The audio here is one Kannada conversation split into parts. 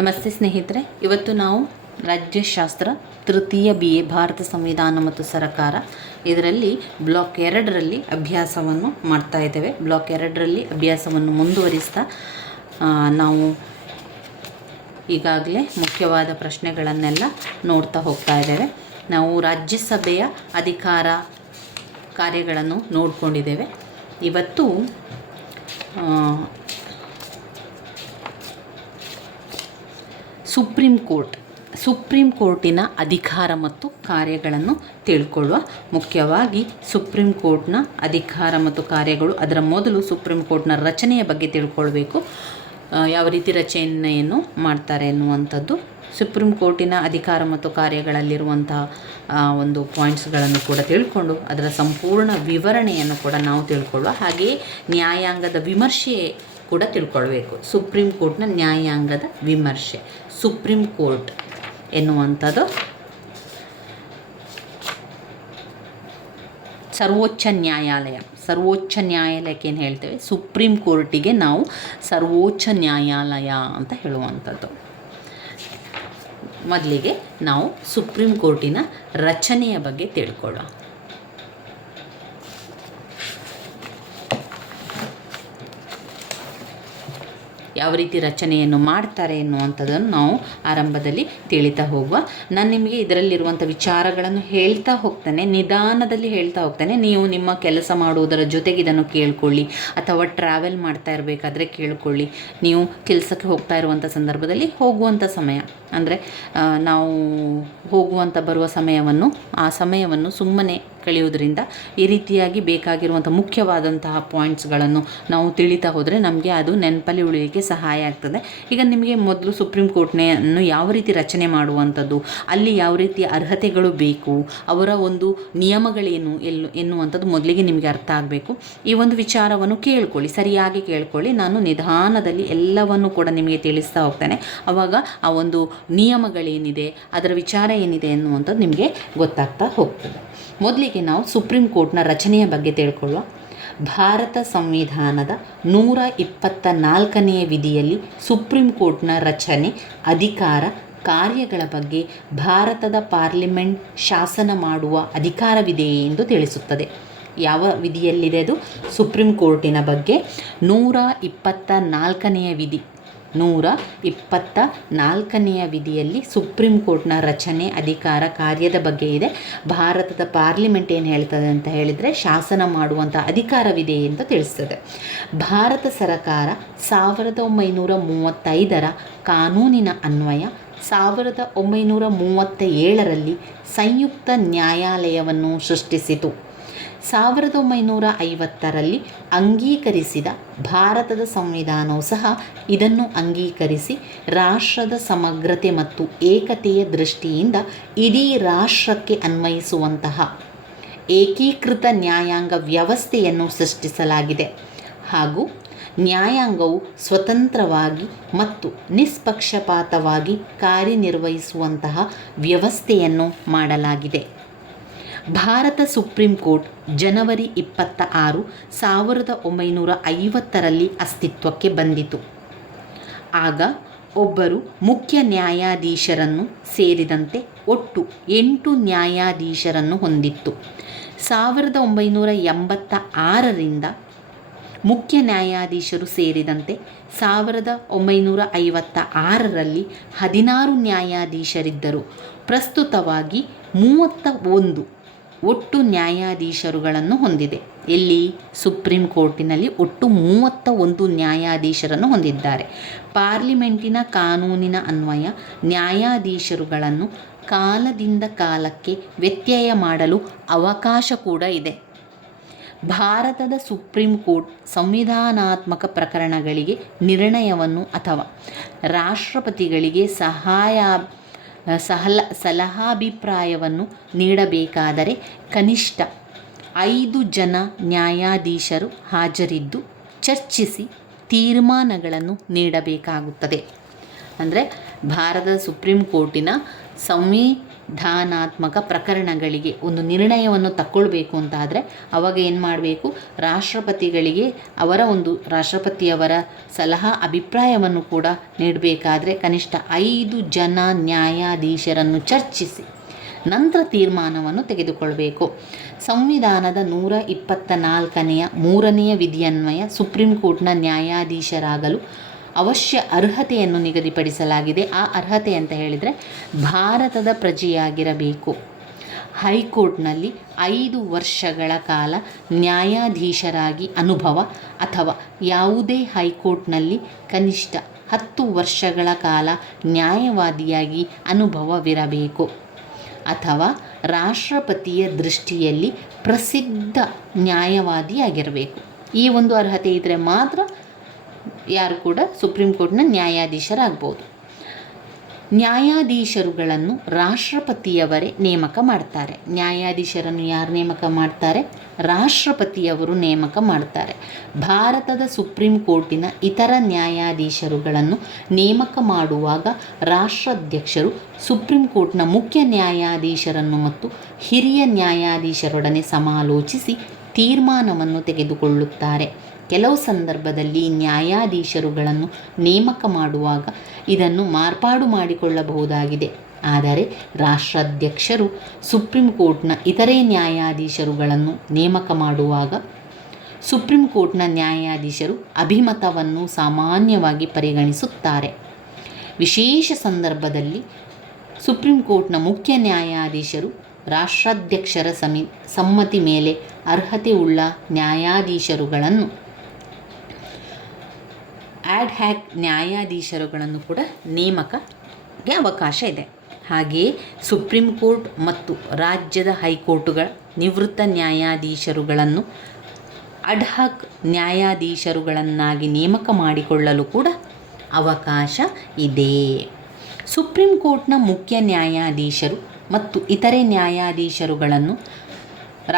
ನಮಸ್ತೆ ಸ್ನೇಹಿತರೆ, ಇವತ್ತು ನಾವು ರಾಜ್ಯಶಾಸ್ತ್ರ ತೃತೀಯ BA ಭಾರತ ಸಂವಿಧಾನ ಮತ್ತು ಸರಕಾರ ಇದರಲ್ಲಿ ಬ್ಲಾಕ್ 2ರಲ್ಲಿ ಅಭ್ಯಾಸವನ್ನು ಮಾಡ್ತಾ ಇದ್ದೇವೆ. ಬ್ಲಾಕ್ 2ರಲ್ಲಿ ಅಭ್ಯಾಸವನ್ನು ಮುಂದುವರಿಸ್ತಾ ನಾವು ಈಗಾಗಲೇ ಮುಖ್ಯವಾದ ಪ್ರಶ್ನೆಗಳನ್ನೆಲ್ಲ ನೋಡ್ತಾ ಹೋಗ್ತಾ ಇದ್ದೇವೆ. ನಾವು ರಾಜ್ಯಸಭೆಯ ಅಧಿಕಾರ ಕಾರ್ಯಗಳನ್ನು ನೋಡಿಕೊಂಡಿದ್ದೇವೆ. ಇವತ್ತು ಸುಪ್ರೀಂ ಕೋರ್ಟಿನ ಅಧಿಕಾರ ಮತ್ತು ಕಾರ್ಯಗಳನ್ನು ತಿಳ್ಕೊಳ್ಳುವ. ಮುಖ್ಯವಾಗಿ ಸುಪ್ರೀಂ ಕೋರ್ಟ್ನ ಅಧಿಕಾರ ಮತ್ತು ಕಾರ್ಯಗಳು, ಅದರ ಮೊದಲು ಸುಪ್ರೀಂ ಕೋರ್ಟ್ನ ರಚನೆಯ ಬಗ್ಗೆ ತಿಳ್ಕೊಳ್ಬೇಕು. ಯಾವ ರೀತಿ ರಚನೆಯನ್ನು ಮಾಡ್ತಾರೆ ಎನ್ನುವಂಥದ್ದು, ಸುಪ್ರೀಂ ಕೋರ್ಟಿನ ಅಧಿಕಾರ ಮತ್ತು ಕಾರ್ಯಗಳಲ್ಲಿರುವಂತಹ ಒಂದು ಪಾಯಿಂಟ್ಸ್ಗಳನ್ನು ಕೂಡ ತಿಳ್ಕೊಂಡು ಅದರ ಸಂಪೂರ್ಣ ವಿವರಣೆಯನ್ನು ಕೂಡ ನಾವು ತಿಳ್ಕೊಳ್ಳುವ. ಹಾಗೆಯೇ ನ್ಯಾಯಾಂಗದ ವಿಮರ್ಶೆ ಕೂಡ ತಿಳ್ಕೊಳ್ಬೇಕು. ಸುಪ್ರೀಂ ಕೋರ್ಟ್ನ ನ್ಯಾಯಾಂಗದ ವಿಮರ್ಶೆ, ಸುಪ್ರೀಂ ಕೋರ್ಟ್ ಎನ್ನುವಂಥದ್ದು ಸರ್ವೋಚ್ಚ ನ್ಯಾಯಾಲಯಕ್ಕೆ ಏನು ಹೇಳ್ತೇವೆ, ಸುಪ್ರೀಂ ಕೋರ್ಟಿಗೆ ನಾವು ಸರ್ವೋಚ್ಚ ನ್ಯಾಯಾಲಯ ಅಂತ ಹೇಳುವಂಥದ್ದು. ಮೊದಲಿಗೆ ನಾವು ಸುಪ್ರೀಂ ಕೋರ್ಟಿನ ರಚನೆಯ ಬಗ್ಗೆ ತಿಳ್ಕೊಳ್ಳೋಣ. ಯಾವ ರೀತಿ ರಚನೆಯನ್ನು ಮಾಡ್ತಾರೆ ಎನ್ನುವಂಥದ್ದನ್ನು ನಾವು ಆರಂಭದಲ್ಲಿ ತಿಳಿತಾ ಹೋಗುವ. ನಾನು ನಿಮಗೆ ಇದರಲ್ಲಿರುವಂಥ ವಿಚಾರಗಳನ್ನು ಹೇಳ್ತಾ ಹೋಗ್ತಾನೆ, ನಿಧಾನದಲ್ಲಿ ಹೇಳ್ತಾ ಹೋಗ್ತಾನೆ. ನೀವು ನಿಮ್ಮ ಕೆಲಸ ಮಾಡುವುದರ ಜೊತೆಗೆ ಇದನ್ನು ಕೇಳ್ಕೊಳ್ಳಿ, ಅಥವಾ ಟ್ರಾವೆಲ್ ಮಾಡ್ತಾ ಇರಬೇಕಾದ್ರೆ ಕೇಳ್ಕೊಳ್ಳಿ. ನೀವು ಕೆಲಸಕ್ಕೆ ಹೋಗ್ತಾ ಇರುವಂಥ ಸಂದರ್ಭದಲ್ಲಿ ಹೋಗುವಂಥ ಸಮಯ ಅಂದರೆ ನಾವು ಹೋಗುವಂಥ ಬರುವ ಆ ಸಮಯವನ್ನು ಸುಮ್ಮನೆ ಕಳೆಯುವುದರಿಂದ ಈ ರೀತಿಯಾಗಿ ಬೇಕಾಗಿರುವಂಥ ಮುಖ್ಯವಾದಂತಹ ಪಾಯಿಂಟ್ಸ್ಗಳನ್ನು ನಾವು ತಿಳಿತಾ ಹೋದರೆ ನಮಗೆ ಅದು ನೆನಪಲ್ಲಿ ಉಳಿಯಲಿಕ್ಕೆ ಸಹಾಯ ಆಗ್ತದೆ. ಈಗ ನಿಮಗೆ ಮೊದಲು ಸುಪ್ರೀಂ ಕೋರ್ಟ್ನನ್ನು ಯಾವ ರೀತಿ ರಚನೆ ಮಾಡುವಂಥದ್ದು, ಅಲ್ಲಿ ಯಾವ ರೀತಿಯ ಅರ್ಹತೆಗಳು ಬೇಕು, ಅವರ ಒಂದು ನಿಯಮಗಳೇನು ಎನ್ನುವಂಥದ್ದು ಮೊದಲಿಗೆ ನಿಮಗೆ ಅರ್ಥ ಆಗಬೇಕು. ಈ ಒಂದು ವಿಚಾರವನ್ನು ಕೇಳ್ಕೊಳ್ಳಿ, ಸರಿಯಾಗಿ ಕೇಳ್ಕೊಳ್ಳಿ. ನಾನು ನಿಧಾನದಲ್ಲಿ ಎಲ್ಲವನ್ನು ಕೂಡ ನಿಮಗೆ ತಿಳಿಸ್ತಾ ಹೋಗ್ತೇನೆ. ಆವಾಗ ಆ ಒಂದು ನಿಯಮಗಳೇನಿದೆ, ಅದರ ವಿಚಾರ ಏನಿದೆ ಎನ್ನುವಂಥದ್ದು ನಿಮಗೆ ಗೊತ್ತಾಗ್ತಾ ಹೋಗ್ತದೆ. ಮೊದಲಿಗೆ ನಾವು ಸುಪ್ರೀಂ ಕೋರ್ಟ್ನ ರಚನೆಯ ಬಗ್ಗೆ ತಿಳ್ಕೊಳ್ಳುವ. ಭಾರತ ಸಂವಿಧಾನದ 124ನೆಯ ವಿಧಿಯಲ್ಲಿ ಸುಪ್ರೀಂ ಕೋರ್ಟ್ನ ರಚನೆ, ಅಧಿಕಾರ, ಕಾರ್ಯಗಳ ಬಗ್ಗೆ ಭಾರತದ ಪಾರ್ಲಿಮೆಂಟ್ ಶಾಸನ ಮಾಡುವ ಅಧಿಕಾರವಿದೆ ಎಂದು ತಿಳಿಸುತ್ತದೆ. ಯಾವ ವಿಧಿಯಲ್ಲಿದೆ ಅದು? ಸುಪ್ರೀಂ ಕೋರ್ಟಿನ ಬಗ್ಗೆ 124ನೆಯ ವಿಧಿ, 124ನೆಯ ವಿಧಿಯಲ್ಲಿ ಸುಪ್ರೀಂ ಕೋರ್ಟ್ನ ರಚನೆ, ಅಧಿಕಾರ, ಕಾರ್ಯದ ಬಗ್ಗೆ ಇದೆ. ಭಾರತದ ಪಾರ್ಲಿಮೆಂಟ್ ಏನು ಹೇಳ್ತದೆ ಅಂತ ಹೇಳಿದರೆ, ಶಾಸನ ಮಾಡುವಂಥ ಅಧಿಕಾರವಿದೆ ಅಂತ ತಿಳಿಸ್ತದೆ. ಭಾರತ ಸರ್ಕಾರ 1935ರ ಕಾನೂನಿನ ಅನ್ವಯ 1937ರಲ್ಲಿ ಸಂಯುಕ್ತ ನ್ಯಾಯಾಲಯವನ್ನು ಸೃಷ್ಟಿಸಿತು. 1950ರಲ್ಲಿ ಅಂಗೀಕರಿಸಿದ ಭಾರತದ ಸಂವಿಧಾನವು ಸಹ ಇದನ್ನು ಅಂಗೀಕರಿಸಿ ರಾಷ್ಟ್ರದ ಸಮಗ್ರತೆ ಮತ್ತು ಏಕತೆಯ ದೃಷ್ಟಿಯಿಂದ ಇಡೀ ರಾಷ್ಟ್ರಕ್ಕೆ ಅನ್ವಯಿಸುವಂತಹ ಏಕೀಕೃತ ನ್ಯಾಯಾಂಗ ವ್ಯವಸ್ಥೆಯನ್ನು ಸೃಷ್ಟಿಸಲಾಗಿದೆ. ಹಾಗೂ ನ್ಯಾಯಾಂಗವು ಸ್ವತಂತ್ರವಾಗಿ ಮತ್ತು ನಿಷ್ಪಕ್ಷಪಾತವಾಗಿ ಕಾರ್ಯನಿರ್ವಹಿಸುವಂತಹ ವ್ಯವಸ್ಥೆಯನ್ನು ಮಾಡಲಾಗಿದೆ. ಭಾರತ ಸುಪ್ರೀಂ ಕೋರ್ಟ್ ಜನವರಿ 26, 1950ರಲ್ಲಿ ಅಸ್ತಿತ್ವಕ್ಕೆ ಬಂದಿತು. ಆಗ ಒಬ್ಬರು ಮುಖ್ಯ ನ್ಯಾಯಾಧೀಶರನ್ನು ಸೇರಿದಂತೆ ಒಟ್ಟು 8 ನ್ಯಾಯಾಧೀಶರನ್ನು ಹೊಂದಿತ್ತು. 1986ರಿಂದ ಮುಖ್ಯ ನ್ಯಾಯಾಧೀಶರು ಸೇರಿದಂತೆ 1956ರಲ್ಲಿ 16 ನ್ಯಾಯಾಧೀಶರಿದ್ದರು. ಪ್ರಸ್ತುತವಾಗಿ 31 ಒಟ್ಟು ನ್ಯಾಯಾಧೀಶರುಗಳನ್ನು ಹೊಂದಿದೆ. ಇಲ್ಲಿ ಸುಪ್ರೀಂ ಕೋರ್ಟಿನಲ್ಲಿ ಒಟ್ಟು 31 ನ್ಯಾಯಾಧೀಶರನ್ನು ಹೊಂದಿದ್ದಾರೆ. ಪಾರ್ಲಿಮೆಂಟಿನ ಕಾನೂನಿನ ಅನ್ವಯ ನ್ಯಾಯಾಧೀಶರುಗಳನ್ನು ಕಾಲದಿಂದ ಕಾಲಕ್ಕೆ ವ್ಯತ್ಯಯ ಮಾಡಲು ಅವಕಾಶ ಕೂಡ ಇದೆ. ಭಾರತದ ಸುಪ್ರೀಂ ಕೋರ್ಟ್ ಸಂವಿಧಾನಾತ್ಮಕ ಪ್ರಕರಣಗಳಿಗೆ ನಿರ್ಣಯವನ್ನು ಅಥವಾ ರಾಷ್ಟ್ರಪತಿಗಳಿಗೆ ಸಲಹಾಭಿಪ್ರಾಯವನ್ನು ನೀಡಬೇಕಾದರೆ ಕನಿಷ್ಠ 5 ಜನ ನ್ಯಾಯಾಧೀಶರು ಹಾಜರಿದ್ದು ಚರ್ಚಿಸಿ ತೀರ್ಮಾನಗಳನ್ನು ನೀಡಬೇಕಾಗುತ್ತದೆ. ಅಂದರೆ ಭಾರತದ ಸುಪ್ರೀಂ ಕೋರ್ಟಿನ ಸಂವಿಧಾನಾತ್ಮಕ ಪ್ರಕರಣಗಳಿಗೆ ಒಂದು ನಿರ್ಣಯವನ್ನು ತಗೊಳ್ಬೇಕು ಅಂತಾದರೆ ಅವಾಗ ಏನು ಮಾಡಬೇಕು, ರಾಷ್ಟ್ರಪತಿಗಳಿಗೆ ರಾಷ್ಟ್ರಪತಿಯವರ ಸಲಹಾ ಅಭಿಪ್ರಾಯವನ್ನು ಕೂಡ ನೀಡಬೇಕಾದ್ರೆ ಕನಿಷ್ಠ 5 ಜನ ನ್ಯಾಯಾಧೀಶರನ್ನು ಚರ್ಚಿಸಿ ನಂತರ ತೀರ್ಮಾನವನ್ನು ತೆಗೆದುಕೊಳ್ಬೇಕು. ಸಂವಿಧಾನದ 124ನೇ 3ನೇ ವಿಧಿಯನ್ವಯ ಸುಪ್ರೀಂ ಕೋರ್ಟ್ನ ನ್ಯಾಯಾಧೀಶರಾಗಲು ಅವಶ್ಯ ಅರ್ಹತೆಯನ್ನು ನಿಗದಿಪಡಿಸಲಾಗಿದೆ. ಆ ಅರ್ಹತೆ ಅಂತ ಹೇಳಿದರೆ ಭಾರತದ ಪ್ರಜೆಯಾಗಿರಬೇಕು, ಹೈಕೋರ್ಟ್ನಲ್ಲಿ 5 ವರ್ಷಗಳ ಕಾಲ ನ್ಯಾಯಾಧೀಶರಾಗಿ ಅನುಭವ ಅಥವಾ ಯಾವುದೇ ಹೈಕೋರ್ಟ್ನಲ್ಲಿ ಕನಿಷ್ಠ 10 ವರ್ಷಗಳ ಕಾಲ ನ್ಯಾಯವಾದಿಯಾಗಿ ಅನುಭವವಿರಬೇಕು ಅಥವಾ ರಾಷ್ಟ್ರಪತಿಯ ದೃಷ್ಟಿಯಲ್ಲಿ ಪ್ರಸಿದ್ಧ ನ್ಯಾಯವಾದಿಯಾಗಿರಬೇಕು. ಈ ಒಂದು ಅರ್ಹತೆ ಇದ್ದರೆ ಮಾತ್ರ ಯಾರು ಕೂಡ ಸುಪ್ರೀಂ ಕೋರ್ಟ್ನ ನ್ಯಾಯಾಧೀಶರಾಗ್ಬೋದು. ನ್ಯಾಯಾಧೀಶರುಗಳನ್ನು ರಾಷ್ಟ್ರಪತಿಯವರೇ ನೇಮಕ ಮಾಡ್ತಾರೆ. ನ್ಯಾಯಾಧೀಶರನ್ನು ಯಾರು ನೇಮಕ ಮಾಡ್ತಾರೆ? ರಾಷ್ಟ್ರಪತಿಯವರು ನೇಮಕ ಮಾಡ್ತಾರೆ. ಭಾರತದ ಸುಪ್ರೀಂ ಕೋರ್ಟಿನ ಇತರ ನ್ಯಾಯಾಧೀಶರುಗಳನ್ನು ನೇಮಕ ಮಾಡುವಾಗ ರಾಷ್ಟ್ರಾಧ್ಯಕ್ಷರು ಸುಪ್ರೀಂ ಕೋರ್ಟ್ನ ಮುಖ್ಯ ನ್ಯಾಯಾಧೀಶರನ್ನು ಮತ್ತು ಹಿರಿಯ ನ್ಯಾಯಾಧೀಶರೊಡನೆ ಸಮಾಲೋಚಿಸಿ ತೀರ್ಮಾನವನ್ನು ತೆಗೆದುಕೊಳ್ಳುತ್ತಾರೆ. ಕೆಲವು ಸಂದರ್ಭದಲ್ಲಿ ನ್ಯಾಯಾಧೀಶರುಗಳನ್ನು ನೇಮಕ ಮಾಡುವಾಗ ಇದನ್ನು ಮಾರ್ಪಾಡು ಮಾಡಿಕೊಳ್ಳಬಹುದಾಗಿದೆ. ಆದರೆ ರಾಷ್ಟ್ರಾಧ್ಯಕ್ಷರು ಸುಪ್ರೀಂ ಕೋರ್ಟ್ನ ಇತರೆ ನ್ಯಾಯಾಧೀಶರುಗಳನ್ನು ನೇಮಕ ಮಾಡುವಾಗ ಸುಪ್ರೀಂ ಕೋರ್ಟ್ನ ನ್ಯಾಯಾಧೀಶರು ಅಭಿಮತವನ್ನು ಸಾಮಾನ್ಯವಾಗಿ ಪರಿಗಣಿಸುತ್ತಾರೆ. ವಿಶೇಷ ಸಂದರ್ಭದಲ್ಲಿ ಸುಪ್ರೀಂ ಕೋರ್ಟ್ನ ಮುಖ್ಯ ನ್ಯಾಯಾಧೀಶರು ರಾಷ್ಟ್ರಾಧ್ಯಕ್ಷರ ಸಮ್ಮತಿ ಮೇಲೆ ಅರ್ಹತೆಯುಳ್ಳ ನ್ಯಾಯಾಧೀಶರುಗಳನ್ನು ಆ್ಯಡ್ ಹ್ಯಾಕ್ ನ್ಯಾಯಾಧೀಶರುಗಳನ್ನು ಕೂಡ ನೇಮಕಕ್ಕೆ ಅವಕಾಶ ಇದೆ. ಹಾಗೆಯೇ ಸುಪ್ರೀಂ ಕೋರ್ಟ್ ಮತ್ತು ರಾಜ್ಯದ ಹೈಕೋರ್ಟುಗಳ ನಿವೃತ್ತ ನ್ಯಾಯಾಧೀಶರುಗಳನ್ನು ಅಡ್ಹಾಕ್ ನ್ಯಾಯಾಧೀಶರುಗಳನ್ನಾಗಿ ನೇಮಕ ಮಾಡಿಕೊಳ್ಳಲು ಕೂಡ ಅವಕಾಶ ಇದೆ. ಸುಪ್ರೀಂ ಕೋರ್ಟ್ನ ಮುಖ್ಯ ನ್ಯಾಯಾಧೀಶರು ಮತ್ತು ಇತರೆ ನ್ಯಾಯಾಧೀಶರುಗಳನ್ನು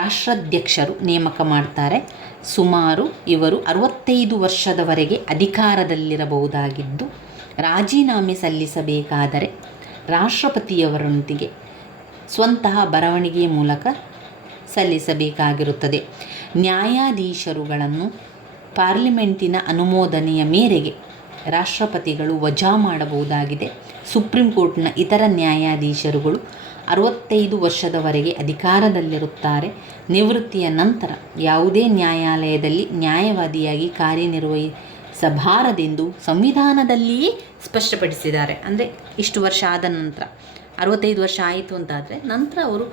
ರಾಷ್ಟ್ರಾಧ್ಯಕ್ಷರು ನೇಮಕ ಮಾಡ್ತಾರೆ. ಸುಮಾರು ಇವರು 65 ವರ್ಷದವರೆಗೆ ಅಧಿಕಾರದಲ್ಲಿರಬಹುದಾಗಿದ್ದು ರಾಜೀನಾಮೆ ಸಲ್ಲಿಸಬೇಕಾದರೆ ರಾಷ್ಟ್ರಪತಿಯವರೊಂದಿಗೆ ಸ್ವತಃ ಬರವಣಿಗೆಯ ಮೂಲಕ ಸಲ್ಲಿಸಬೇಕಾಗಿರುತ್ತದೆ. ನ್ಯಾಯಾಧೀಶರುಗಳನ್ನು ಪಾರ್ಲಿಮೆಂಟಿನ ಅನುಮೋದನೆಯ ಮೇರೆಗೆ ರಾಷ್ಟ್ರಪತಿಗಳು ವಜಾ ಮಾಡಬಹುದಾಗಿದೆ. ಸುಪ್ರೀಂ ಕೋರ್ಟ್ನ ಇತರ ನ್ಯಾಯಾಧೀಶರುಗಳು 65 ವರ್ಷದವರೆಗೆ ಅಧಿಕಾರದಲ್ಲಿರುತ್ತಾರೆ. ನಿವೃತ್ತಿಯ ನಂತರ ಯಾವುದೇ ನ್ಯಾಯಾಲಯದಲ್ಲಿ ನ್ಯಾಯವಾದಿಯಾಗಿ ಕಾರ್ಯನಿರ್ವಹಿಸಬಾರದೆಂದು ಸಂವಿಧಾನದಲ್ಲಿಯೇ ಸ್ಪಷ್ಟಪಡಿಸಿದ್ದಾರೆ. ಅಂದರೆ ಇಷ್ಟು ವರ್ಷ ಆದ ನಂತರ 65 ವರ್ಷ ಆಯಿತು ಅಂತಾದರೆ ನಂತರ ಅವರು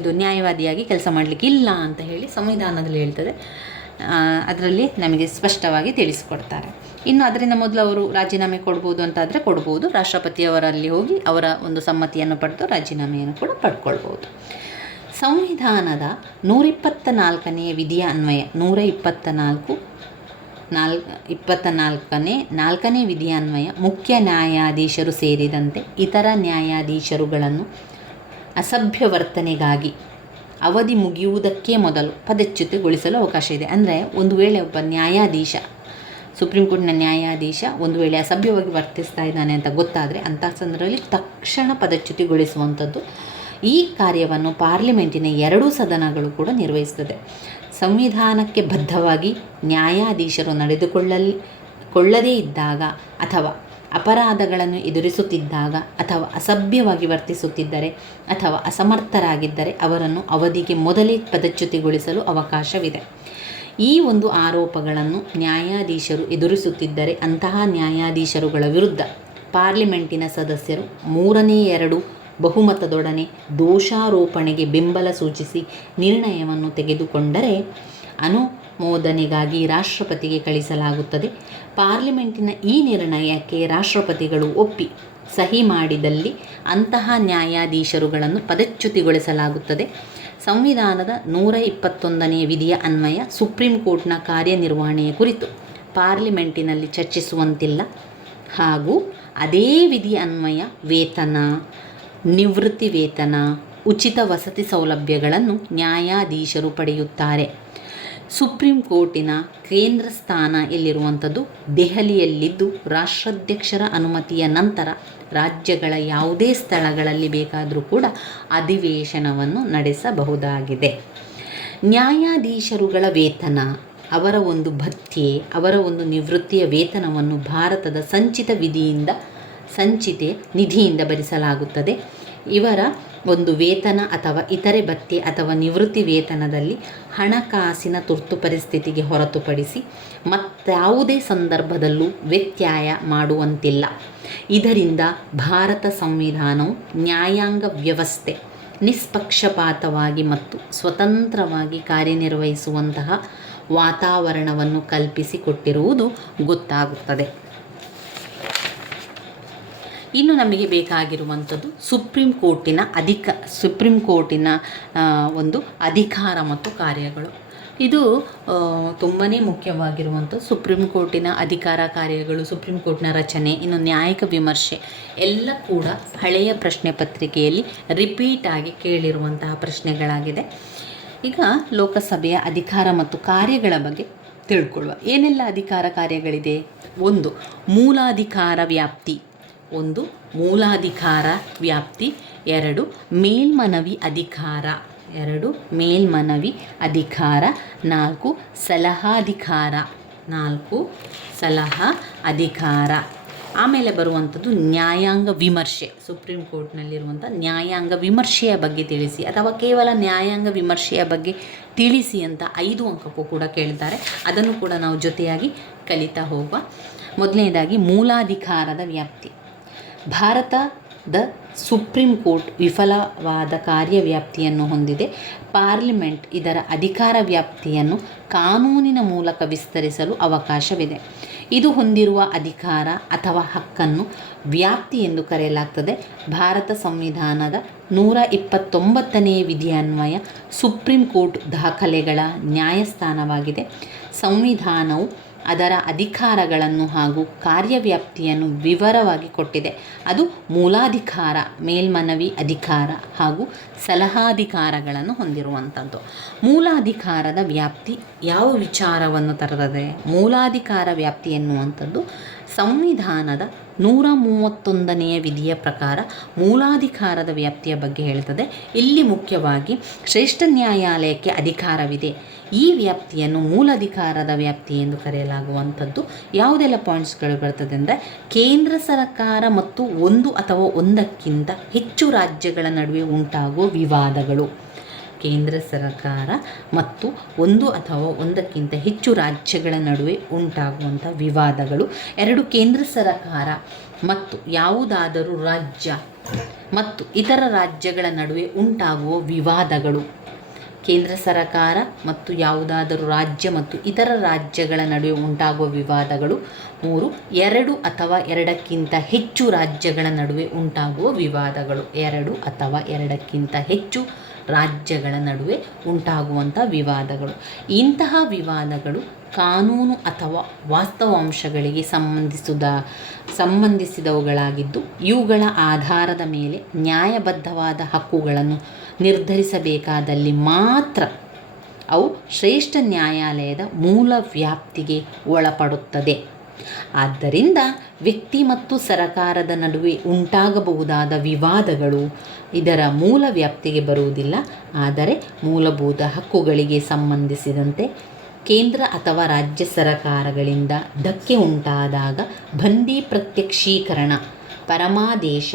ಇದು ನ್ಯಾಯವಾದಿಯಾಗಿ ಕೆಲಸ ಮಾಡಲಿಕ್ಕಿಲ್ಲ ಅಂತ ಹೇಳಿ ಸಂವಿಧಾನದಲ್ಲಿ ಹೇಳ್ತದೆ. ಅದರಲ್ಲಿ ನಮಗೆ ಸ್ಪಷ್ಟವಾಗಿ ತಿಳಿಸಿಕೊಡ್ತಾರೆ. ಇನ್ನು ಅದರಿಂದ ಮೊದಲು ಅವರು ರಾಜೀನಾಮೆ ಕೊಡ್ಬೋದು ಅಂತಾದರೆ ಕೊಡ್ಬೋದು. ರಾಷ್ಟ್ರಪತಿಯವರಲ್ಲಿ ಹೋಗಿ ಅವರ ಒಂದು ಸಮ್ಮತಿಯನ್ನು ಪಡೆದು ರಾಜೀನಾಮೆಯನ್ನು ಕೂಡ ಪಡ್ಕೊಳ್ಬೋದು. ಸಂವಿಧಾನದ 124ನೇ ವಿಧಿಯ ಅನ್ವಯ 124ನೇ ವಿಧಿಯ ಅನ್ವಯ ಮುಖ್ಯ ನ್ಯಾಯಾಧೀಶರು ಸೇರಿದಂತೆ ಇತರ ನ್ಯಾಯಾಧೀಶರುಗಳನ್ನು ಅಸಭ್ಯ ವರ್ತನೆಗಾಗಿ ಅವಧಿ ಮುಗಿಯುವುದಕ್ಕೆ ಮೊದಲು ಪದಚ್ಯುತಿಗೊಳಿಸಲು ಅವಕಾಶ ಇದೆ. ಅಂದರೆ ಒಂದು ವೇಳೆ ಒಬ್ಬ ನ್ಯಾಯಾಧೀಶ, ಸುಪ್ರೀಂ ಕೋರ್ಟ್ನ ನ್ಯಾಯಾಧೀಶ ಒಂದು ವೇಳೆ ಅಸಭ್ಯವಾಗಿ ವರ್ತಿಸ್ತಾ ಇದ್ದಾನೆ ಅಂತ ಗೊತ್ತಾದರೆ ಅಂಥ ಸಂದರ್ಭದಲ್ಲಿ ತಕ್ಷಣ ಪದಚ್ಯುತಿಗೊಳಿಸುವಂಥದ್ದು. ಈ ಕಾರ್ಯವನ್ನು ಪಾರ್ಲಿಮೆಂಟಿನ 2 ಸದನಗಳು ಕೂಡ ನಿರ್ವಹಿಸುತ್ತದೆ. ಸಂವಿಧಾನಕ್ಕೆ ಬದ್ಧವಾಗಿ ನ್ಯಾಯಾಧೀಶರು ನಡೆದುಕೊಳ್ಳದೇ ಇದ್ದಾಗ ಅಥವಾ ಅಪರಾಧಗಳನ್ನು ಎದುರಿಸುತ್ತಿದ್ದಾಗ ಅಥವಾ ಅಸಭ್ಯವಾಗಿ ವರ್ತಿಸುತ್ತಿದ್ದರೆ ಅಥವಾ ಅಸಮರ್ಥರಾಗಿದ್ದರೆ ಅವರನ್ನು ಅವಧಿಗೆ ಮೊದಲೇ ಪದಚ್ಯುತಿಗೊಳಿಸಲು ಅವಕಾಶವಿದೆ. ಈ ಒಂದು ಆರೋಪಗಳನ್ನು ನ್ಯಾಯಾಧೀಶರು ಎದುರಿಸುತ್ತಿದ್ದರೆ ಅಂತಹ ನ್ಯಾಯಾಧೀಶರುಗಳ ವಿರುದ್ಧ ಪಾರ್ಲಿಮೆಂಟಿನ ಸದಸ್ಯರು 3/2 ಬಹುಮತದೊಡನೆ ದೋಷಾರೋಪಣೆಗೆ ಬೆಂಬಲ ಸೂಚಿಸಿ ನಿರ್ಣಯವನ್ನು ತೆಗೆದುಕೊಂಡರೆ ಅನುಮೋದನೆಗಾಗಿ ರಾಷ್ಟ್ರಪತಿಗೆ ಕಳಿಸಲಾಗುತ್ತದೆ. ಪಾರ್ಲಿಮೆಂಟಿನ ಈ ನಿರ್ಣಯಕ್ಕೆ ರಾಷ್ಟ್ರಪತಿಗಳು ಒಪ್ಪಿ ಸಹಿ ಮಾಡಿದಲ್ಲಿ ಅಂತಹ ನ್ಯಾಯಾಧೀಶರುಗಳನ್ನು ಪದಚ್ಯುತಿಗೊಳಿಸಲಾಗುತ್ತದೆ. ಸಂವಿಧಾನದ 121ನೇ ವಿಧಿಯ ಅನ್ವಯ ಸುಪ್ರೀಂ ಕೋರ್ಟ್ನ ಕಾರ್ಯನಿರ್ವಹಣೆಯ ಕುರಿತು ಪಾರ್ಲಿಮೆಂಟಿನಲ್ಲಿ ಚರ್ಚಿಸುವಂತಿಲ್ಲ ಹಾಗೂ ಅದೇ ವಿಧಿಯ ಅನ್ವಯ ವೇತನ, ನಿವೃತ್ತಿ ವೇತನ, ಉಚಿತ ವಸತಿ ಸೌಲಭ್ಯಗಳನ್ನು ನ್ಯಾಯಾಧೀಶರು ಪಡೆಯುತ್ತಾರೆ. ಸುಪ್ರೀಂ ಕೋರ್ಟಿನ ಕೇಂದ್ರ ಸ್ಥಾನ ಎಲ್ಲಿರುವಂಥದ್ದು ದೆಹಲಿಯಲ್ಲಿದ್ದು, ರಾಷ್ಟ್ರಾಧ್ಯಕ್ಷರ ಅನುಮತಿಯ ನಂತರ ರಾಜ್ಯಗಳ ಯಾವುದೇ ಸ್ಥಳಗಳಲ್ಲಿ ಬೇಕಾದರೂ ಕೂಡ ಅಧಿವೇಶನವನ್ನು ನಡೆಸಬಹುದಾಗಿದೆ. ನ್ಯಾಯಾಧೀಶರುಗಳ ವೇತನ, ಅವರ ಒಂದು ಭತ್ಯೆ, ಅವರ ಒಂದು ನಿವೃತ್ತಿಯ ವೇತನವನ್ನು ಭಾರತದ ಸಂಚಿತೆ ನಿಧಿಯಿಂದ ಭರಿಸಲಾಗುತ್ತದೆ. ಇವರ ಒಂದು ವೇತನ ಅಥವಾ ಇತರೆ ಭತ್ಯೆ ಅಥವಾ ನಿವೃತ್ತಿ ವೇತನದಲ್ಲಿ ಹಣಕಾಸಿನ ತುರ್ತು ಪರಿಸ್ಥಿತಿಗೆ ಹೊರತುಪಡಿಸಿ ಮತ್ತಾವುದೇ ಸಂದರ್ಭದಲ್ಲೂ ವ್ಯತ್ಯಯ ಮಾಡುವಂತಿಲ್ಲ. ಇದರಿಂದ ಭಾರತ ಸಂವಿಧಾನವು ನ್ಯಾಯಾಂಗ ವ್ಯವಸ್ಥೆ ನಿಷ್ಪಕ್ಷಪಾತವಾಗಿ ಮತ್ತು ಸ್ವತಂತ್ರವಾಗಿ ಕಾರ್ಯನಿರ್ವಹಿಸುವಂತಹ ವಾತಾವರಣವನ್ನು ಕಲ್ಪಿಸಿಕೊಟ್ಟಿರುವುದು ಗೊತ್ತಾಗುತ್ತದೆ. ಇನ್ನು ನಮಗೆ ಬೇಕಾಗಿರುವಂಥದ್ದು ಸುಪ್ರೀಂ ಕೋರ್ಟಿನ ಒಂದು ಅಧಿಕಾರ ಮತ್ತು ಕಾರ್ಯಗಳು. ಇದು ತುಂಬಾ ಮುಖ್ಯವಾಗಿರುವಂಥದ್ದು. ಸುಪ್ರೀಂ ಕೋರ್ಟಿನ ಅಧಿಕಾರ ಕಾರ್ಯಗಳು, ಸುಪ್ರೀಂ ಕೋರ್ಟ್ನ ರಚನೆ, ಇನ್ನು ನ್ಯಾಯಿಕ ವಿಮರ್ಶೆ ಎಲ್ಲ ಕೂಡ ಹಳೆಯ ಪ್ರಶ್ನೆ ಪತ್ರಿಕೆಯಲ್ಲಿ ರಿಪೀಟ್ ಆಗಿ ಕೇಳಿರುವಂತಹ ಪ್ರಶ್ನೆಗಳಾಗಿದೆ. ಈಗ ಲೋಕಸಭೆಯ ಅಧಿಕಾರ ಮತ್ತು ಕಾರ್ಯಗಳ ಬಗ್ಗೆ ತಿಳ್ಕೊಳ್ಳುವ. ಏನೆಲ್ಲ ಅಧಿಕಾರ ಕಾರ್ಯಗಳಿದೆ? ಒಂದು, ಮೂಲಾಧಿಕಾರ ವ್ಯಾಪ್ತಿ. ಎರಡು, ಮೇಲ್ಮನವಿ ಅಧಿಕಾರ. 4, ಸಲಹಾ ಅಧಿಕಾರ. ಆಮೇಲೆ ಬರುವಂಥದ್ದು ನ್ಯಾಯಾಂಗ ವಿಮರ್ಶೆ. ಸುಪ್ರೀಂ ಕೋರ್ಟ್ನಲ್ಲಿರುವಂಥ ನ್ಯಾಯಾಂಗ ವಿಮರ್ಶೆಯ ಬಗ್ಗೆ ತಿಳಿಸಿ ಅಥವಾ ಕೇವಲ ನ್ಯಾಯಾಂಗ ವಿಮರ್ಶೆಯ ಬಗ್ಗೆ ತಿಳಿಸಿ ಅಂತ 5 ಅಂಕಕ್ಕೂ ಕೂಡ ಕೇಳ್ತಾರೆ. ಅದನ್ನು ಕೂಡ ನಾವು ಜೊತೆಯಾಗಿ ಕಲಿತಾ ಹೋಗುವ. ಮೊದಲನೇದಾಗಿ ಮೂಲಾಧಿಕಾರದ ವ್ಯಾಪ್ತಿ. ಭಾರತದ ಸುಪ್ರೀಂ ಕೋರ್ಟ್ ವಿಫಲವಾದ ಕಾರ್ಯವ್ಯಾಪ್ತಿಯನ್ನು ಹೊಂದಿದೆ. ಪಾರ್ಲಿಮೆಂಟ್ ಇದರ ಅಧಿಕಾರ ವ್ಯಾಪ್ತಿಯನ್ನು ಕಾನೂನಿನ ಮೂಲಕ ವಿಸ್ತರಿಸಲು ಅವಕಾಶವಿದೆ. ಇದು ಹೊಂದಿರುವ ಅಧಿಕಾರ ಅಥವಾ ಹಕ್ಕನ್ನು ವ್ಯಾಪ್ತಿ ಎಂದು ಕರೆಯಲಾಗ್ತದೆ. ಭಾರತ ಸಂವಿಧಾನದ 129ನೇ ವಿಧಿಯನ್ವಯ ಸುಪ್ರೀಂ ಕೋರ್ಟ್ ದಾಖಲೆಗಳ ನ್ಯಾಯಸ್ಥಾನವಾಗಿದೆ. ಸಂವಿಧಾನವು ಅದರ ಅಧಿಕಾರಗಳನ್ನು ಹಾಗೂ ಕಾರ್ಯವ್ಯಾಪ್ತಿಯನ್ನು ವಿವರವಾಗಿ ಕೊಟ್ಟಿದೆ. ಅದು ಮೂಲಾಧಿಕಾರ, ಮೇಲ್ಮನವಿ ಅಧಿಕಾರ ಹಾಗೂ ಸಲಹಾಧಿಕಾರಗಳನ್ನು ಹೊಂದಿರುವಂಥದ್ದು. ಮೂಲಾಧಿಕಾರದ ವ್ಯಾಪ್ತಿ ಯಾವ ವಿಚಾರವನ್ನು ತರುತ್ತದೆ? ಮೂಲಾಧಿಕಾರ ವ್ಯಾಪ್ತಿ ಎನ್ನುವಂಥದ್ದು ಸಂವಿಧಾನದ 131ನೇ ವಿಧಿಯ ಪ್ರಕಾರ ಮೂಲಾಧಿಕಾರದ ವ್ಯಾಪ್ತಿಯ ಬಗ್ಗೆ ಹೇಳ್ತದೆ. ಇಲ್ಲಿ ಮುಖ್ಯವಾಗಿ ಶ್ರೇಷ್ಠ ನ್ಯಾಯಾಲಯಕ್ಕೆ ಅಧಿಕಾರವಿದೆ. ಈ ವ್ಯಾಪ್ತಿಯನ್ನು ಮೂಲಾಧಿಕಾರದ ವ್ಯಾಪ್ತಿ ಎಂದು ಕರೆಯಲಾಗುವಂಥದ್ದು. ಯಾವುದೆಲ್ಲ ಪಾಯಿಂಟ್ಸ್ಗಳು ಬರ್ತದೆ ಅಂದರೆ, ಕೇಂದ್ರ ಸರ್ಕಾರ ಮತ್ತು ಒಂದು ಅಥವಾ ಒಂದಕ್ಕಿಂತ ಹೆಚ್ಚು ರಾಜ್ಯಗಳ ನಡುವೆ ಉಂಟಾಗುವ ವಿವಾದಗಳು. ಕೇಂದ್ರ ಸರ್ಕಾರ ಮತ್ತು ಒಂದು ಅಥವಾ ಒಂದಕ್ಕಿಂತ ಹೆಚ್ಚು ರಾಜ್ಯಗಳ ನಡುವೆ ಉಂಟಾಗುವಂಥ ವಿವಾದಗಳು. 2, ಕೇಂದ್ರ ಸರ್ಕಾರ ಮತ್ತು ಯಾವುದಾದರೂ ರಾಜ್ಯ ಮತ್ತು ಇತರ ರಾಜ್ಯಗಳ ನಡುವೆ ಉಂಟಾಗುವ ವಿವಾದಗಳು. ಕೇಂದ್ರ ಸರ್ಕಾರ ಮತ್ತು ಯಾವುದಾದರೂ ರಾಜ್ಯ ಮತ್ತು ಇತರ ರಾಜ್ಯಗಳ ನಡುವೆ ಉಂಟಾಗುವ ವಿವಾದಗಳು. 3, 2 ಅಥವಾ 2ಕ್ಕಿಂತ ಹೆಚ್ಚು ರಾಜ್ಯಗಳ ನಡುವೆ ಉಂಟಾಗುವ ವಿವಾದಗಳು. 2 ಅಥವಾ 2ಕ್ಕಿಂತ ಹೆಚ್ಚು ರಾಜ್ಯಗಳ ನಡುವೆ ಉಂಟಾಗುವಂಥ ವಿವಾದಗಳು. ಇಂತಹ ವಿವಾದಗಳು ಕಾನೂನು ಅಥವಾ ವಾಸ್ತವಾಂಶಗಳಿಗೆ ಸಂಬಂಧಿಸಿದವುಗಳಾಗಿದ್ದು, ಇವುಗಳ ಆಧಾರದ ಮೇಲೆ ನ್ಯಾಯಬದ್ಧವಾದ ಹಕ್ಕುಗಳನ್ನು ನಿರ್ಧರಿಸಬೇಕಾದಲ್ಲಿ ಮಾತ್ರ ಅವು ಶ್ರೇಷ್ಠ ನ್ಯಾಯಾಲಯದ ಮೂಲ ವ್ಯಾಪ್ತಿಗೆ ಒಳಪಡುತ್ತದೆ. ಆದ್ದರಿಂದ ವ್ಯಕ್ತಿ ಮತ್ತು ಸರಕಾರದ ನಡುವೆ ಉಂಟಾಗಬಹುದಾದ ವಿವಾದಗಳು ಇದರ ಮೂಲ ವ್ಯಾಪ್ತಿಗೆ ಬರುವುದಿಲ್ಲ. ಆದರೆ ಮೂಲಭೂತ ಹಕ್ಕುಗಳಿಗೆ ಸಂಬಂಧಿಸಿದಂತೆ ಕೇಂದ್ರ ಅಥವಾ ರಾಜ್ಯ ಸರಕಾರಗಳಿಂದ ಧಕ್ಕೆ ಉಂಟಾದಾಗ ಬಂದಿ ಪ್ರತ್ಯಕ್ಷೀಕರಣ, ಪರಮಾದೇಶ,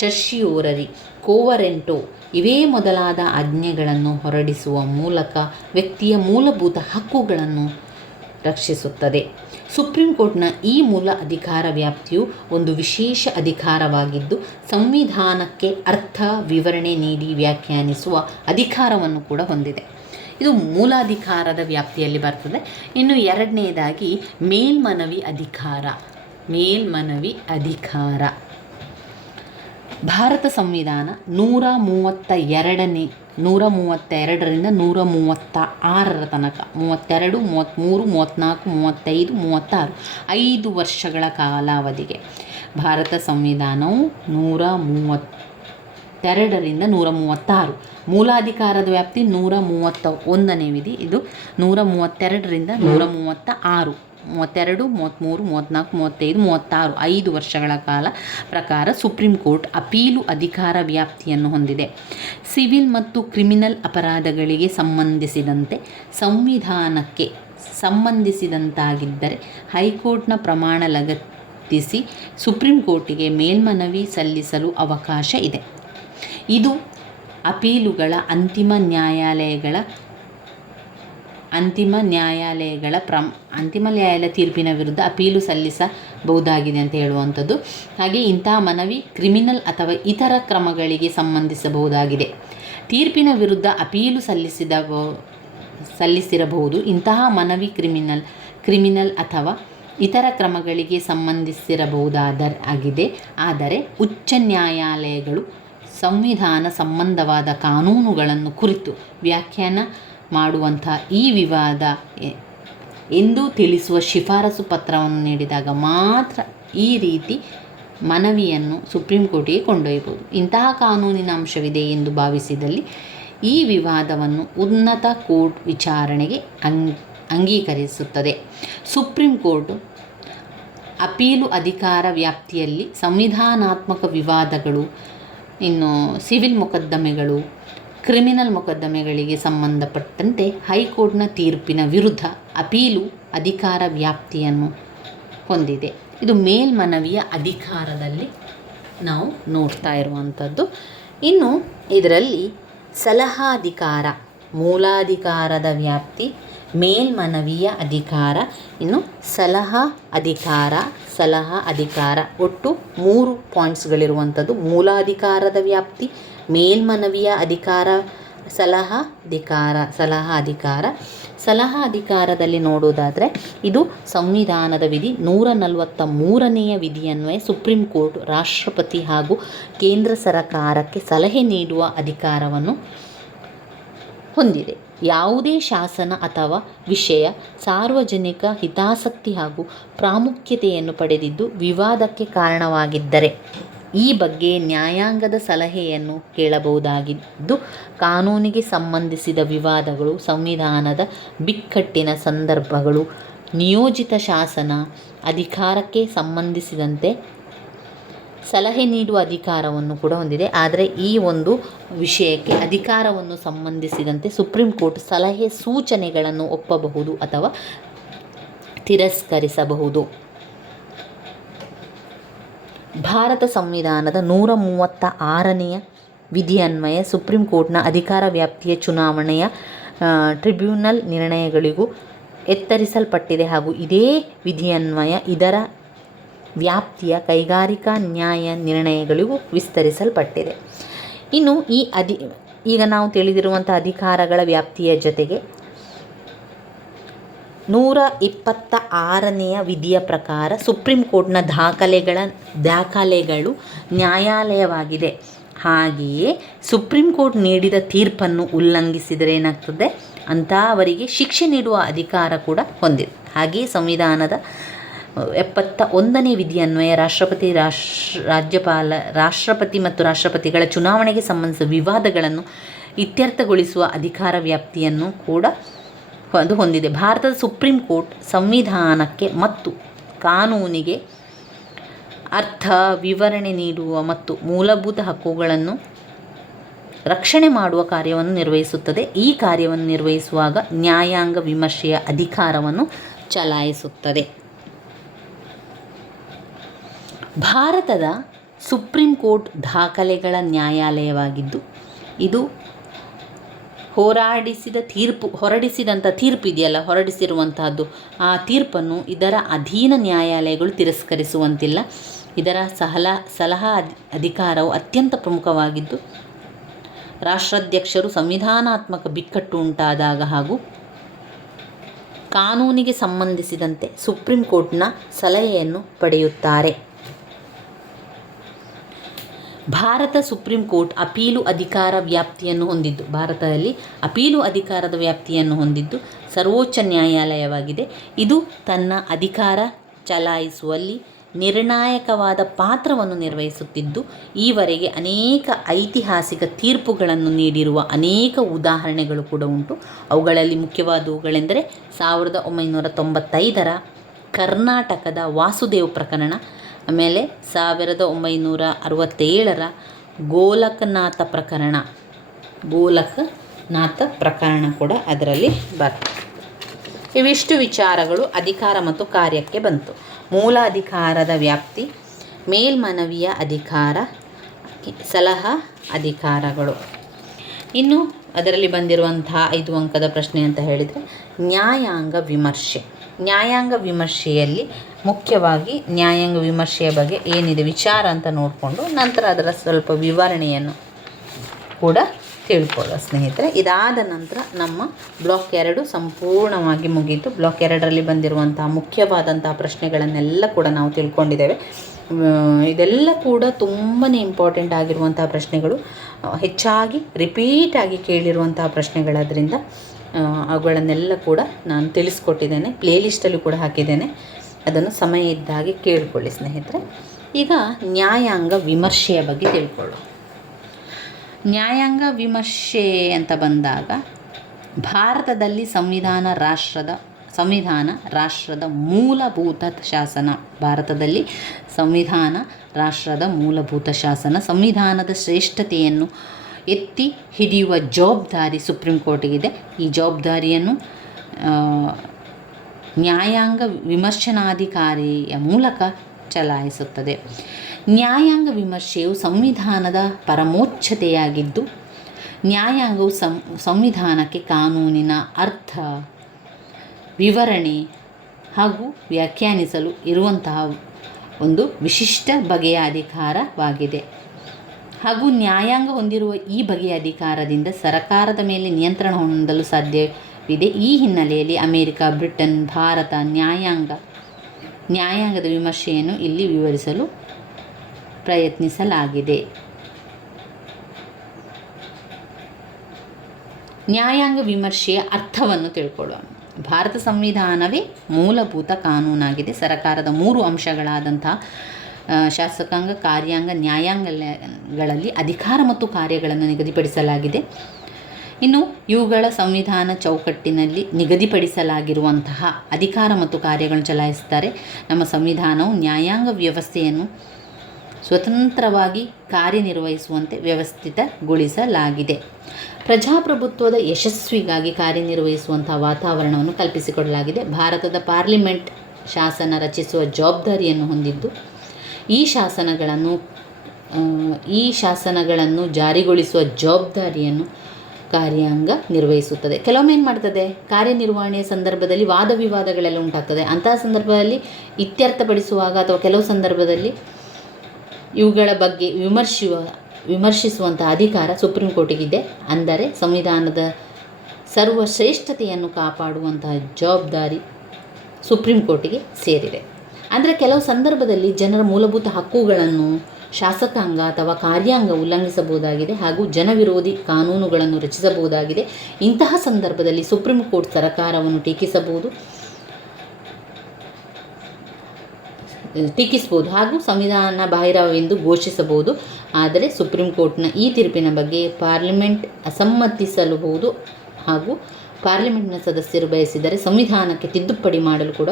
ಸರ್ಶಿಯೋರರಿ, ಕೋವರೆಂಟೋ ಇವೇ ಮೊದಲಾದ ಆಜ್ಞೆಗಳನ್ನು ಹೊರಡಿಸುವ ಮೂಲಕ ವ್ಯಕ್ತಿಯ ಮೂಲಭೂತ ಹಕ್ಕುಗಳನ್ನು ರಕ್ಷಿಸುತ್ತದೆ. ಸುಪ್ರೀಂ ಕೋರ್ಟ್ನ ಈ ಮೂಲ ಅಧಿಕಾರ ವ್ಯಾಪ್ತಿಯು ಒಂದು ವಿಶೇಷ ಅಧಿಕಾರವಾಗಿದ್ದು, ಸಂವಿಧಾನಕ್ಕೆ ಅರ್ಥ, ವಿವರಣೆ ನೀಡಿ ವ್ಯಾಖ್ಯಾನಿಸುವ ಅಧಿಕಾರವನ್ನು ಕೂಡ ಹೊಂದಿದೆ. ಇದು ಮೂಲಾಧಿಕಾರದ ವ್ಯಾಪ್ತಿಯಲ್ಲಿ ಬರ್ತದೆ. ಇನ್ನು ಎರಡನೇದಾಗಿ ಮೇಲ್ಮನವಿ ಅಧಿಕಾರ. ಭಾರತ ಸಂವಿಧಾನ 132ರಿಂದ 136 ತನಕ 32, 33, 34, 35, 36 5 ವರ್ಷಗಳ ಕಾಲಾವಧಿಗೆ ಭಾರತ ಸಂವಿಧಾನವು 132ರಿಂದ 136. ಮೂಲಾಧಿಕಾರದ ವ್ಯಾಪ್ತಿ 131ನೇ ವಿಧಿ. ಇದು 132ರಿಂದ 136, 32, 33, 34, 35, 36 5 ವರ್ಷಗಳ ಕಾಲ ಪ್ರಕಾರ ಸುಪ್ರೀಂ ಕೋರ್ಟ್ ಅಪೀಲು ಅಧಿಕಾರ ವ್ಯಾಪ್ತಿಯನ್ನು ಹೊಂದಿದೆ. ಸಿವಿಲ್ ಮತ್ತು ಕ್ರಿಮಿನಲ್ ಅಪರಾಧಗಳಿಗೆ ಸಂಬಂಧಿಸಿದಂತೆ ಸಂವಿಧಾನಕ್ಕೆ ಸಂಬಂಧಿಸಿದಂತಾಗಿದ್ದರೆ ಹೈಕೋರ್ಟ್ನ ಪ್ರಮಾಣ ಲಗತ್ತಿಸಿ ಸುಪ್ರೀಂ ಕೋರ್ಟಿಗೆ ಮೇಲ್ಮನವಿ ಸಲ್ಲಿಸಲು ಅವಕಾಶ ಇದೆ. ಇದು ಅಪೀಲುಗಳ ಅಂತಿಮ ನ್ಯಾಯಾಲಯ ತೀರ್ಪಿನ ವಿರುದ್ಧ ಅಪೀಲು ಸಲ್ಲಿಸಬಹುದಾಗಿದೆ ಅಂತ ಹೇಳುವಂಥದ್ದು. ಹಾಗೆ ಇಂತಹ ಮನವಿ ಕ್ರಿಮಿನಲ್ ಅಥವಾ ಇತರ ಕ್ರಮಗಳಿಗೆ ಸಂಬಂಧಿಸಬಹುದಾಗಿದೆ. ತೀರ್ಪಿನ ವಿರುದ್ಧ ಅಪೀಲು ಸಲ್ಲಿಸಿರಬಹುದು. ಇಂತಹ ಮನವಿ ಕ್ರಿಮಿನಲ್ ಅಥವಾ ಇತರ ಕ್ರಮಗಳಿಗೆ ಸಂಬಂಧಿಸಿರಬಹುದಾಗಿದೆ. ಆದರೆ ಉಚ್ಚ ನ್ಯಾಯಾಲಯಗಳು ಸಂವಿಧಾನ ಸಂಬಂಧವಾದ ಕಾನೂನುಗಳನ್ನು ಕುರಿತು ವ್ಯಾಖ್ಯಾನ ಮಾಡುವಂಥ ಈ ವಿವಾದ ಎಂದು ತಿಳಿಸುವ ಶಿಫಾರಸು ಪತ್ರವನ್ನು ನೀಡಿದಾಗ ಮಾತ್ರ ಈ ರೀತಿ ಮನವಿಯನ್ನು ಸುಪ್ರೀಂ ಕೋರ್ಟಿಗೆ ಕೊಂಡೊಯ್ಯಬಹುದು. ಇಂತಹ ಕಾನೂನಿನ ಅಂಶವಿದೆ ಎಂದು ಭಾವಿಸಿದಲ್ಲಿ ಈ ವಿವಾದವನ್ನು ಉನ್ನತ ಕೋರ್ಟ್ ವಿಚಾರಣೆಗೆ ಅಂಗೀಕರಿಸುತ್ತದೆ. ಸುಪ್ರೀಂ ಕೋರ್ಟ್ ಅಪೀಲು ಅಧಿಕಾರ ವ್ಯಾಪ್ತಿಯಲ್ಲಿ ಸಂವಿಧಾನಾತ್ಮಕ ವಿವಾದಗಳು, ಇನ್ನು ಸಿವಿಲ್ ಮೊಕದ್ದಮೆಗಳು, ಕ್ರಿಮಿನಲ್ ಮೊಕದ್ದಮೆಗಳಿಗೆ ಸಂಬಂಧಪಟ್ಟಂತೆ ಹೈಕೋರ್ಟ್ನ ತೀರ್ಪಿನ ವಿರುದ್ಧ ಅಪೀಲು ಅಧಿಕಾರ ವ್ಯಾಪ್ತಿಯನ್ನು ಹೊಂದಿದೆ. ಇದು ಮೇಲ್ಮನವಿಯ ಅಧಿಕಾರದಲ್ಲಿ ನಾವು ನೋಡ್ತಾ ಇರುವಂಥದ್ದು. ಇನ್ನು ಇದರಲ್ಲಿ ಸಲಹಾ ಅಧಿಕಾರ, ಮೂಲಾಧಿಕಾರದ ವ್ಯಾಪ್ತಿ, ಮೇಲ್ಮನವಿಯ ಅಧಿಕಾರ, ಇನ್ನು ಸಲಹಾ ಅಧಿಕಾರ ಒಟ್ಟು 3 ಪಾಯಿಂಟ್ಸ್ಗಳಿರುವಂಥದ್ದು. ಮೂಲಾಧಿಕಾರದ ವ್ಯಾಪ್ತಿ, ಮೇಲ್ಮನವಿಯ ಅಧಿಕಾರ, ಸಲಹಾ ಅಧಿಕಾರದಲ್ಲಿ ನೋಡೋದಾದರೆ ಇದು ಸಂವಿಧಾನದ ವಿಧಿ 143ನೇ ವಿಧಿಯನ್ವಯ ಸುಪ್ರೀಂ ಕೋರ್ಟ್ ರಾಷ್ಟ್ರಪತಿ ಹಾಗೂ ಕೇಂದ್ರ ಸರ್ಕಾರಕ್ಕೆ ಸಲಹೆ ನೀಡುವ ಅಧಿಕಾರವನ್ನು ಹೊಂದಿದೆ. ಯಾವುದೇ ಶಾಸನ ಅಥವಾ ವಿಷಯ ಸಾರ್ವಜನಿಕ ಹಿತಾಸಕ್ತಿ ಹಾಗೂ ಪ್ರಾಮುಖ್ಯತೆಯನ್ನು ಪಡೆದಿದ್ದು ವಿವಾದಕ್ಕೆ ಕಾರಣವಾಗಿದ್ದರೆ ಈ ಬಗ್ಗೆ ನ್ಯಾಯಾಂಗದ ಸಲಹೆಯನ್ನು ಕೇಳಬಹುದಾಗಿದ್ದು, ಕಾನೂನಿಗೆ ಸಂಬಂಧಿಸಿದ ವಿವಾದಗಳು, ಸಂವಿಧಾನದ ಬಿಕ್ಕಟ್ಟಿನ ಸಂದರ್ಭಗಳು, ನಿಯೋಜಿತ ಶಾಸನ ಅಧಿಕಾರಕ್ಕೆ ಸಂಬಂಧಿಸಿದಂತೆ ಸಲಹೆ ನೀಡುವ ಅಧಿಕಾರವನ್ನು ಕೂಡ ಹೊಂದಿದೆ. ಆದರೆ ಈ ಒಂದು ವಿಷಯಕ್ಕೆ ಅಧಿಕಾರವನ್ನು ಸಂಬಂಧಿಸಿದಂತೆ ಸುಪ್ರೀಂ ಕೋರ್ಟ್ ಸಲಹೆ ಸೂಚನೆಗಳನ್ನು ಒಪ್ಪಬಹುದು ಅಥವಾ ತಿರಸ್ಕರಿಸಬಹುದು. ಭಾರತ ಸಂವಿಧಾನದ 136ನೇ ವಿಧಿಯನ್ವಯ ಸುಪ್ರೀಂ ಕೋರ್ಟ್ನ ಅಧಿಕಾರ ವ್ಯಾಪ್ತಿಯ ಚುನಾವಣೆಯ ಟ್ರಿಬ್ಯುನಲ್ ನಿರ್ಣಯಗಳಿಗೂ ಎತ್ತರಿಸಲ್ಪಟ್ಟಿದೆ ಹಾಗೂ ಇದೇ ವಿಧಿಯನ್ವಯ ಇದರ ವ್ಯಾಪ್ತಿಯ ಕೈಗಾರಿಕಾ ನ್ಯಾಯ ನಿರ್ಣಯಗಳಿಗೂ ವಿಸ್ತರಿಸಲ್ಪಟ್ಟಿದೆ. ಇನ್ನು ಈಗ ನಾವು ತಿಳಿದಿರುವಂಥ ಅಧಿಕಾರಗಳ ವ್ಯಾಪ್ತಿಯ ಜೊತೆಗೆ 126ನೇ ವಿಧಿಯ ಪ್ರಕಾರ ಸುಪ್ರೀಂ ಕೋರ್ಟ್ನ ದಾಖಲೆಗಳು ನ್ಯಾಯಾಲಯವಾಗಿದೆ. ಹಾಗೆಯೇ ಸುಪ್ರೀಂ ಕೋರ್ಟ್ ನೀಡಿದ ತೀರ್ಪನ್ನು ಉಲ್ಲಂಘಿಸಿದರೆ ಏನಾಗ್ತದೆ ಅಂತ ಅವರಿಗೆ ಶಿಕ್ಷೆ ನೀಡುವ ಅಧಿಕಾರ ಕೂಡ ಹೊಂದಿದೆ. ಹಾಗೆಯೇ ಸಂವಿಧಾನದ 71ನೇ ವಿಧಿಯನ್ವಯ ರಾಷ್ಟ್ರಪತಿ ಮತ್ತು ರಾಷ್ಟ್ರಪತಿಗಳ ಚುನಾವಣೆಗೆ ಸಂಬಂಧಿಸಿದ ವಿವಾದಗಳನ್ನು ಇತ್ಯರ್ಥಗೊಳಿಸುವ ಅಧಿಕಾರ ವ್ಯಾಪ್ತಿಯನ್ನು ಕೂಡ ಅದು ಹೊಂದಿದೆ. ಭಾರತದ ಸುಪ್ರೀಂ ಕೋರ್ಟ್ ಸಂವಿಧಾನಕ್ಕೆ ಮತ್ತು ಕಾನೂನಿಗೆ ಅರ್ಥ, ವಿವರಣೆ ನೀಡುವ ಮತ್ತು ಮೂಲಭೂತ ಹಕ್ಕುಗಳನ್ನು ರಕ್ಷಣೆ ಮಾಡುವ ಕಾರ್ಯವನ್ನು ನಿರ್ವಹಿಸುತ್ತದೆ. ಈ ಕಾರ್ಯವನ್ನು ನಿರ್ವಹಿಸುವಾಗ ನ್ಯಾಯಾಂಗ ವಿಮರ್ಶೆಯ ಅಧಿಕಾರವನ್ನು ಚಲಾಯಿಸುತ್ತದೆ. ಭಾರತದ ಸುಪ್ರೀಂ ಕೋರ್ಟ್ ದಾಖಲೆಗಳ ನ್ಯಾಯಾಲಯವಾಗಿದ್ದು ಇದು ಹೊರಡಿಸಿದಂಥ ತೀರ್ಪು ಇದೆಯಲ್ಲ, ಹೊರಡಿಸಿರುವಂತಹದ್ದು, ಆ ತೀರ್ಪನ್ನು ಇದರ ಅಧೀನ ನ್ಯಾಯಾಲಯಗಳು ತಿರಸ್ಕರಿಸುವಂತಿಲ್ಲ. ಇದರ ಸಲಹಾ ಅಧಿಕಾರವು ಅತ್ಯಂತ ಪ್ರಮುಖವಾಗಿದ್ದು ರಾಷ್ಟ್ರಾಧ್ಯಕ್ಷರು ಸಂವಿಧಾನಾತ್ಮಕ ಬಿಕ್ಕಟ್ಟು ಉಂಟಾದಾಗ ಹಾಗೂ ಕಾನೂನಿಗೆ ಸಂಬಂಧಿಸಿದಂತೆ ಸುಪ್ರೀಂ ಕೋರ್ಟ್ನ ಸಲಹೆಯನ್ನು ಪಡೆಯುತ್ತಾರೆ. ಭಾರತ ಸುಪ್ರೀಂ ಕೋರ್ಟ್ ಅಪೀಲು ಅಧಿಕಾರ ವ್ಯಾಪ್ತಿಯನ್ನು ಹೊಂದಿದ್ದು, ಭಾರತದಲ್ಲಿ ಅಪೀಲು ಅಧಿಕಾರದ ವ್ಯಾಪ್ತಿಯನ್ನು ಹೊಂದಿದ್ದು ಸರ್ವೋಚ್ಚ ನ್ಯಾಯಾಲಯವಾಗಿದೆ. ಇದು ತನ್ನ ಅಧಿಕಾರ ಚಲಾಯಿಸುವಲ್ಲಿ ನಿರ್ಣಾಯಕವಾದ ಪಾತ್ರವನ್ನು ನಿರ್ವಹಿಸುತ್ತಿದ್ದು ಈವರೆಗೆ ಅನೇಕ ಐತಿಹಾಸಿಕ ತೀರ್ಪುಗಳನ್ನು ನೀಡಿರುವ ಅನೇಕ ಉದಾಹರಣೆಗಳು ಕೂಡ ಉಂಟು. ಅವುಗಳಲ್ಲಿ ಮುಖ್ಯವಾದವುಗಳೆಂದರೆ 1995ರ ಕರ್ನಾಟಕದ ವಾಸುದೇವ್ ಪ್ರಕರಣ, ಆಮೇಲೆ 1967ರ ಗೋಲಕನಾಥ ಪ್ರಕರಣ ಕೂಡ ಅದರಲ್ಲಿ ಬರ್ತದೆ. ಇವಿಷ್ಟು ವಿಚಾರಗಳು ಅಧಿಕಾರ ಮತ್ತು ಕಾರ್ಯಕ್ಕೆ ಬಂತು. ಮೂಲ ಅಧಿಕಾರದ ವ್ಯಾಪ್ತಿ, ಮೇಲ್ಮನವಿಯ ಅಧಿಕಾರ, ಸಲಹಾ ಅಧಿಕಾರಗಳು. ಇನ್ನು ಅದರಲ್ಲಿ ಬಂದಿರುವಂತಹ 5 ಅಂಕದ ಪ್ರಶ್ನೆ ಅಂತ ಹೇಳಿದರೆ ನ್ಯಾಯಾಂಗ ವಿಮರ್ಶೆ. ನ್ಯಾಯಾಂಗ ವಿಮರ್ಶೆಯಲ್ಲಿ ಮುಖ್ಯವಾಗಿ ನ್ಯಾಯಾಂಗ ವಿಮರ್ಶೆಯ ಬಗ್ಗೆ ಏನಿದೆ ವಿಚಾರ ಅಂತ ನೋಡಿಕೊಂಡು ನಂತರ ಅದರ ಸ್ವಲ್ಪ ವಿವರಣೆಯನ್ನು ಕೂಡ ತಿಳ್ಕೊಳ್ಳೋ ಸ್ನೇಹಿತರೆ. ಇದಾದ ನಂತರ ನಮ್ಮ ಬ್ಲಾಕ್ 2 ಸಂಪೂರ್ಣವಾಗಿ ಮುಗಿಯಿತು. ಬ್ಲಾಕ್ 2ರಲ್ಲಿ ಬಂದಿರುವಂತಹ ಮುಖ್ಯವಾದಂತಹ ಪ್ರಶ್ನೆಗಳನ್ನೆಲ್ಲ ಕೂಡ ನಾವು ತಿಳ್ಕೊಂಡಿದ್ದೇವೆ. ಇದೆಲ್ಲ ಕೂಡ ತುಂಬಾ ಇಂಪಾರ್ಟೆಂಟ್ ಆಗಿರುವಂತಹ ಪ್ರಶ್ನೆಗಳು, ಹೆಚ್ಚಾಗಿ ರಿಪೀಟಾಗಿ ಕೇಳಿರುವಂತಹ ಪ್ರಶ್ನೆಗಳಾದ್ರಿಂದ ಅವುಗಳನ್ನೆಲ್ಲ ಕೂಡ ನಾನು ತಿಳಿಸ್ಕೊಟ್ಟಿದ್ದೇನೆ. ಪ್ಲೇಲಿಸ್ಟಲ್ಲೂ ಕೂಡ ಹಾಕಿದ್ದೇನೆ, ಅದನ್ನು ಸಮಯ ಇದ್ದಾಗೆ ಕೇಳಿಕೊಳ್ಳಿ ಸ್ನೇಹಿತರೆ. ಈಗ ನ್ಯಾಯಾಂಗ ವಿಮರ್ಶೆಯ ಬಗ್ಗೆ ತಿಳ್ಕೊಳ್ಳೋಣ. ನ್ಯಾಯಾಂಗ ವಿಮರ್ಶೆ ಅಂತ ಬಂದಾಗ ಭಾರತದಲ್ಲಿ ಸಂವಿಧಾನ ರಾಷ್ಟ್ರದ ಮೂಲಭೂತ ಶಾಸನ. ಭಾರತದಲ್ಲಿ ಸಂವಿಧಾನ ರಾಷ್ಟ್ರದ ಮೂಲಭೂತ ಶಾಸನ. ಸಂವಿಧಾನದ ಶ್ರೇಷ್ಠತೆಯನ್ನು ಎತ್ತಿ ಹಿಡಿಯುವ ಜವಾಬ್ದಾರಿ ಸುಪ್ರೀಂ ಕೋರ್ಟಿಗಿದೆ. ಈ ಜವಾಬ್ದಾರಿಯನ್ನು ನ್ಯಾಯಾಂಗ ವಿಮರ್ಶನಾಧಿಕಾರಿಯ ಮೂಲಕ ಚಲಾಯಿಸುತ್ತದೆ. ನ್ಯಾಯಾಂಗ ವಿಮರ್ಶೆಯು ಸಂವಿಧಾನದ ಪರಮೋಚ್ಚತೆಯಾಗಿದ್ದು, ನ್ಯಾಯಾಂಗವು ಸಂವಿಧಾನಕ್ಕೆ ಕಾನೂನಿನ ಅರ್ಥ, ವಿವರಣೆ ಹಾಗೂ ವ್ಯಾಖ್ಯಾನಿಸಲು ಇರುವಂತಹ ಒಂದು ವಿಶಿಷ್ಟ ಬಗೆಯ ಅಧಿಕಾರವಾಗಿದೆ. ಹಾಗೂ ನ್ಯಾಯಾಂಗ ಹೊಂದಿರುವ ಈ ಬಗೆಯ ಅಧಿಕಾರದಿಂದ ಸರ್ಕಾರದ ಮೇಲೆ ನಿಯಂತ್ರಣ ಹೊಂದಲು ಸಾಧ್ಯವಿದೆ. ಈ ಹಿನ್ನೆಲೆಯಲ್ಲಿ ಅಮೆರಿಕ, ಬ್ರಿಟನ್, ಭಾರತ ನ್ಯಾಯಾಂಗದ ವಿಮರ್ಶೆಯನ್ನು ಇಲ್ಲಿ ವಿವರಿಸಲು ಪ್ರಯತ್ನಿಸಲಾಗಿದೆ. ನ್ಯಾಯಾಂಗ ವಿಮರ್ಶೆಯ ಅರ್ಥವನ್ನು ತಿಳ್ಕೊಳ್ಳೋಣ. ಭಾರತ ಸಂವಿಧಾನವೇ ಮೂಲಭೂತ ಕಾನೂನಾಗಿದೆ. ಸರ್ಕಾರದ 3 ಅಂಶಗಳಾದಂತಹ ಶಾಸಕಾಂಗ, ಕಾರ್ಯಾಂಗ, ನ್ಯಾಯಾಂಗಗಳಲ್ಲಿ ಅಧಿಕಾರ ಮತ್ತು ಕಾರ್ಯಗಳನ್ನು ನಿಗದಿಪಡಿಸಲಾಗಿದೆ. ಇನ್ನು ಇವುಗಳ ಸಂವಿಧಾನ ಚೌಕಟ್ಟಿನಲ್ಲಿ ನಿಗದಿಪಡಿಸಲಾಗಿರುವಂತಹ ಅಧಿಕಾರ ಮತ್ತು ಕಾರ್ಯಗಳನ್ನು ಚಲಾಯಿಸುತ್ತಾರೆ. ನಮ್ಮ ಸಂವಿಧಾನವು ನ್ಯಾಯಾಂಗ ವ್ಯವಸ್ಥೆಯನ್ನು ಸ್ವತಂತ್ರವಾಗಿ ಕಾರ್ಯನಿರ್ವಹಿಸುವಂತೆ ವ್ಯವಸ್ಥಿತಗೊಳಿಸಲಾಗಿದೆ. ಪ್ರಜಾಪ್ರಭುತ್ವದ ಯಶಸ್ವಿಗಾಗಿ ಕಾರ್ಯನಿರ್ವಹಿಸುವಂತಹ ವಾತಾವರಣವನ್ನು ಕಲ್ಪಿಸಿಕೊಡಲಾಗಿದೆ. ಭಾರತದ ಪಾರ್ಲಿಮೆಂಟ್ ಶಾಸನ ರಚಿಸುವ ಜವಾಬ್ದಾರಿಯನ್ನು ಹೊಂದಿದ್ದು, ಈ ಶಾಸನಗಳನ್ನು ಜಾರಿಗೊಳಿಸುವ ಜವಾಬ್ದಾರಿಯನ್ನು ಕಾರ್ಯಾಂಗ ನಿರ್ವಹಿಸುತ್ತದೆ. ಕೆಲವೊಮ್ಮೆ ಏನು ಮಾಡ್ತದೆ, ಕಾರ್ಯನಿರ್ವಹಣೆಯ ಸಂದರ್ಭದಲ್ಲಿ ವಾದ ವಿವಾದಗಳೆಲ್ಲ ಉಂಟಾಗ್ತದೆ. ಅಂತಹ ಸಂದರ್ಭದಲ್ಲಿ ಇತ್ಯರ್ಥಪಡಿಸುವಾಗ ಅಥವಾ ಕೆಲವು ಸಂದರ್ಭದಲ್ಲಿ ಇವುಗಳ ಬಗ್ಗೆ ವಿಮರ್ಶಿಸುವಂತಹ ಅಧಿಕಾರ ಸುಪ್ರೀಂ ಕೋರ್ಟಿಗಿದೆ. ಅಂದರೆ ಸಂವಿಧಾನದ ಸರ್ವಶ್ರೇಷ್ಠತೆಯನ್ನು ಕಾಪಾಡುವಂತಹ ಜವಾಬ್ದಾರಿ ಸುಪ್ರೀಂ ಕೋರ್ಟಿಗೆ ಸೇರಿದೆ. ಅಂದರೆ ಕೆಲವು ಸಂದರ್ಭದಲ್ಲಿ ಜನರ ಮೂಲಭೂತ ಹಕ್ಕುಗಳನ್ನು ಶಾಸಕಾಂಗ ಅಥವಾ ಕಾರ್ಯಾಂಗ ಉಲ್ಲಂಘಿಸಬಹುದಾಗಿದೆ ಹಾಗೂ ಜನವಿರೋಧಿ ಕಾನೂನುಗಳನ್ನು ರಚಿಸಬಹುದಾಗಿದೆ. ಇಂತಹ ಸಂದರ್ಭದಲ್ಲಿ ಸುಪ್ರೀಂ ಕೋರ್ಟ್ ಸರ್ಕಾರವನ್ನು ಟೀಕಿಸಬಹುದು ಹಾಗೂ ಸಂವಿಧಾನ ಬಾಹಿರವೆಂದು ಘೋಷಿಸಬಹುದು. ಆದರೆ ಸುಪ್ರೀಂ ಕೋರ್ಟ್ನ ಈ ತೀರ್ಪಿನ ಬಗ್ಗೆ ಪಾರ್ಲಿಮೆಂಟ್ ಅಸಮ್ಮತಿಸಬಹುದು ಹಾಗೂ ಪಾರ್ಲಿಮೆಂಟ್ನ ಸದಸ್ಯರು ಬಯಸಿದರೆ ಸಂವಿಧಾನಕ್ಕೆ ತಿದ್ದುಪಡಿ ಮಾಡಲು ಕೂಡ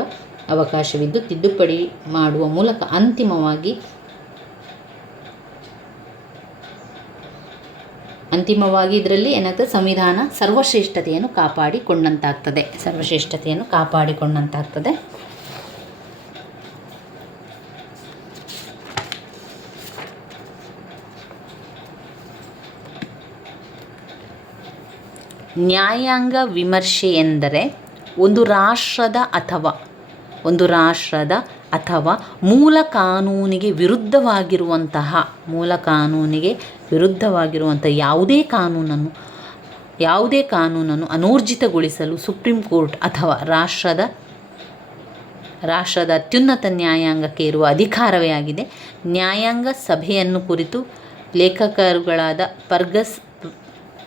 ಅವಕಾಶವಿದ್ದು, ತಿದ್ದುಪಡಿ ಮಾಡುವ ಮೂಲಕ ಅಂತಿಮವಾಗಿ ಇದರಲ್ಲಿ ಏನಾಗ್ತದೆ, ಸಂವಿಧಾನ ಸರ್ವಶ್ರೇಷ್ಠತೆಯನ್ನು ಕಾಪಾಡಿಕೊಂಡಂತಾಗ್ತದೆ. ನ್ಯಾಯಾಂಗ ವಿಮರ್ಶೆ ಎಂದರೆ ಒಂದು ರಾಷ್ಟ್ರದ ಅಥವಾ ಮೂಲ ಕಾನೂನಿಗೆ ವಿರುದ್ಧವಾಗಿರುವಂತಹ ಯಾವುದೇ ಕಾನೂನನ್ನು ಅನೂರ್ಜಿತಗೊಳಿಸಲು ಸುಪ್ರೀಂ ಕೋರ್ಟ್ ಅಥವಾ ರಾಷ್ಟ್ರದ ಅತ್ಯುನ್ನತ ನ್ಯಾಯಾಂಗಕ್ಕೆ ಇರುವ ಅಧಿಕಾರವೇ ಆಗಿದೆ. ನ್ಯಾಯಾಂಗ ಸಭೆಯನ್ನು ಕುರಿತು ಲೇಖಕರುಗಳಾದ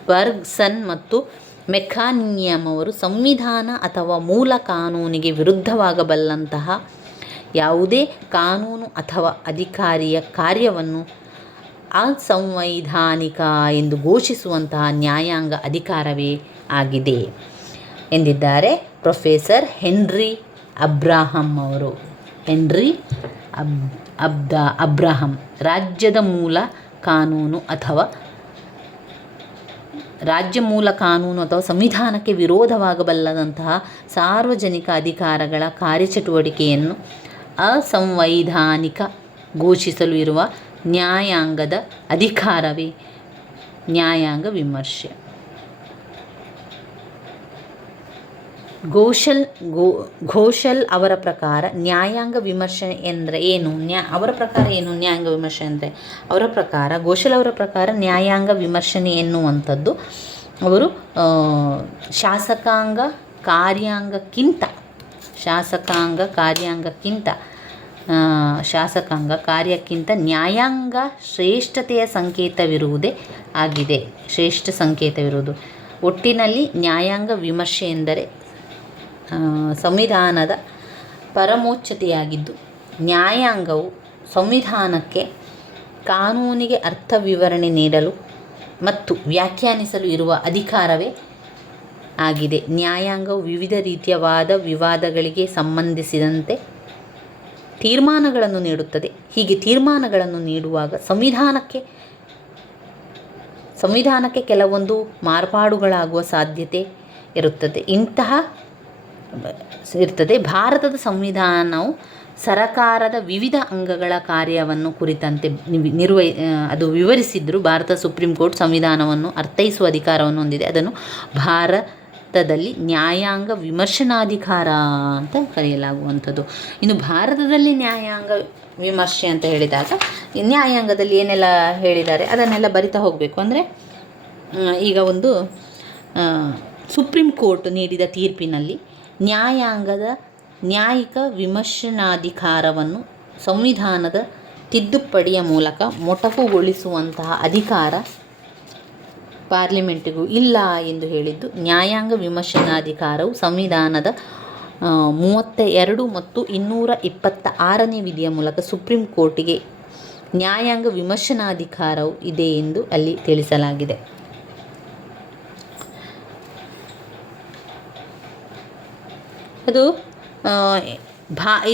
ಫರ್ಗಸನ್ ಮತ್ತು ಮೆಕ್ಕಾನಿಯಮ್ ಅವರು ಸಂವಿಧಾನ ಅಥವಾ ಮೂಲ ಕಾನೂನಿಗೆ ವಿರುದ್ಧವಾಗಬಲ್ಲಂತಹ ಯಾವುದೇ ಕಾನೂನು ಅಥವಾ ಅಧಿಕಾರಿಯ ಕಾರ್ಯವನ್ನು ಅಸಂವೈಧಾನಿಕ ಎಂದು ಘೋಷಿಸುವಂತಹ ನ್ಯಾಯಾಂಗ ಅಧಿಕಾರವೇ ಆಗಿದೆ ಎಂದಿದ್ದಾರೆ ಪ್ರೊಫೆಸರ್ ಹೆನ್ರಿ ಅಬ್ರಾಹಂ ಅವರು. Henry Abraham. ರಾಜ್ಯದ ಮೂಲ ಕಾನೂನು ಅಥವಾ ಸಂವಿಧಾನಕ್ಕೆ ವಿರೋಧವಾಗಬಲ್ಲದಂತಹ ಸಾರ್ವಜನಿಕ ಅಧಿಕಾರಗಳ ಕಾರ್ಯಚಟುವಟಿಕೆಯನ್ನು ಅಸಂವೈಧಾನಿಕ ಘೋಷಿಸಲು ಇರುವ ನ್ಯಾಯಾಂಗದ ಅಧಿಕಾರವೇ ನ್ಯಾಯಾಂಗ ವಿಮರ್ಶೆ. ಘೋಷಲ್ ಅವರ ಪ್ರಕಾರ ನ್ಯಾಯಾಂಗ ವಿಮರ್ಶೆ ಎಂದರೆ ಏನು? ಅವರ ಪ್ರಕಾರ ಏನು ನ್ಯಾಯಾಂಗ ವಿಮರ್ಶೆ ಅಂದರೆ? ಘೋಷಲ್ ಅವರ ಪ್ರಕಾರ ನ್ಯಾಯಾಂಗ ವಿಮರ್ಶನೆ ಎನ್ನುವಂಥದ್ದು ಅವರು ಶಾಸಕಾಂಗ ಕಾರ್ಯಕ್ಕಿಂತ ನ್ಯಾಯಾಂಗ ಶ್ರೇಷ್ಠತೆಯ ಸಂಕೇತವಿರುವುದೇ ಆಗಿದೆ. ಶ್ರೇಷ್ಠ ಸಂಕೇತವಿರುವುದು. ಒಟ್ಟಿನಲ್ಲಿ ನ್ಯಾಯಾಂಗ ವಿಮರ್ಶೆ ಎಂದರೆ ಸಂವಿಧಾನದ ಪರಮೋಚ್ಚತೆಯಾಗಿದ್ದು, ನ್ಯಾಯಾಂಗವು ಸಂವಿಧಾನಕ್ಕೆ ಕಾನೂನಿಗೆ ಅರ್ಥ ವಿವರಣೆ ನೀಡಲು ಮತ್ತು ವ್ಯಾಖ್ಯಾನಿಸಲು ಇರುವ ಅಧಿಕಾರವೇ ಆಗಿದೆ. ನ್ಯಾಯಾಂಗವು ವಿವಿಧ ರೀತಿಯ ವಾದ ವಿವಾದಗಳಿಗೆ ಸಂಬಂಧಿಸಿದಂತೆ ತೀರ್ಮಾನಗಳನ್ನು ನೀಡುತ್ತದೆ. ಹೀಗೆ ತೀರ್ಮಾನಗಳನ್ನು ನೀಡುವಾಗ ಸಂವಿಧಾನಕ್ಕೆ ಕೆಲವೊಂದು ಮಾರ್ಪಾಡುಗಳಾಗುವ ಸಾಧ್ಯತೆ ಇರುತ್ತದೆ. ಭಾರತದ ಸಂವಿಧಾನವು ಸರಕಾರದ ವಿವಿಧ ಅಂಗಗಳ ಕಾರ್ಯವನ್ನು ಕುರಿತಂತೆ ಅದು ವಿವರಿಸಿದ್ದರೂ ಭಾರತ ಸುಪ್ರೀಂ ಕೋರ್ಟ್ ಸಂವಿಧಾನವನ್ನು ಅರ್ಥೈಸುವ ಅಧಿಕಾರವನ್ನು ಹೊಂದಿದೆ. ಅದನ್ನು ಭಾರತದಲ್ಲಿ ನ್ಯಾಯಾಂಗ ವಿಮರ್ಶನಾಧಿಕಾರ ಅಂತ ಕರೆಯಲಾಗುವಂಥದ್ದು. ಇನ್ನು ಭಾರತದಲ್ಲಿ ನ್ಯಾಯಾಂಗ ವಿಮರ್ಶೆ ಅಂತ ಹೇಳಿದಾಗ ನ್ಯಾಯಾಂಗದಲ್ಲಿ ಏನೆಲ್ಲ ಹೇಳಿದ್ದಾರೆ ಅದನ್ನೆಲ್ಲ ಬರಿತಾ ಹೋಗಬೇಕು. ಅಂದರೆ ಈಗ ಒಂದು ಸುಪ್ರೀಂ ಕೋರ್ಟ್ ನೀಡಿದ ತೀರ್ಪಿನಲ್ಲಿ ನ್ಯಾಯಾಂಗದ ನ್ಯಾಯಿಕ ವಿಮರ್ಶನಾಧಿಕಾರವನ್ನು ಸಂವಿಧಾನದ ತಿದ್ದುಪಡಿಯ ಮೂಲಕ ಮೊಟಕುಗೊಳಿಸುವಂತಹ ಅಧಿಕಾರ ಪಾರ್ಲಿಮೆಂಟಿಗೂ ಇಲ್ಲ ಎಂದು ಹೇಳಿದ್ದು. ನ್ಯಾಯಾಂಗ ವಿಮರ್ಶನಾಧಿಕಾರವು ಸಂವಿಧಾನದ 32 ಮತ್ತು 226ನೇ ವಿಧಿಯ ಮೂಲಕ ಸುಪ್ರೀಂ ಕೋರ್ಟಿಗೆ ನ್ಯಾಯಾಂಗ ವಿಮರ್ಶನಾಧಿಕಾರವು ಇದೆ ಎಂದು ಅಲ್ಲಿ ತಿಳಿಸಲಾಗಿದೆ.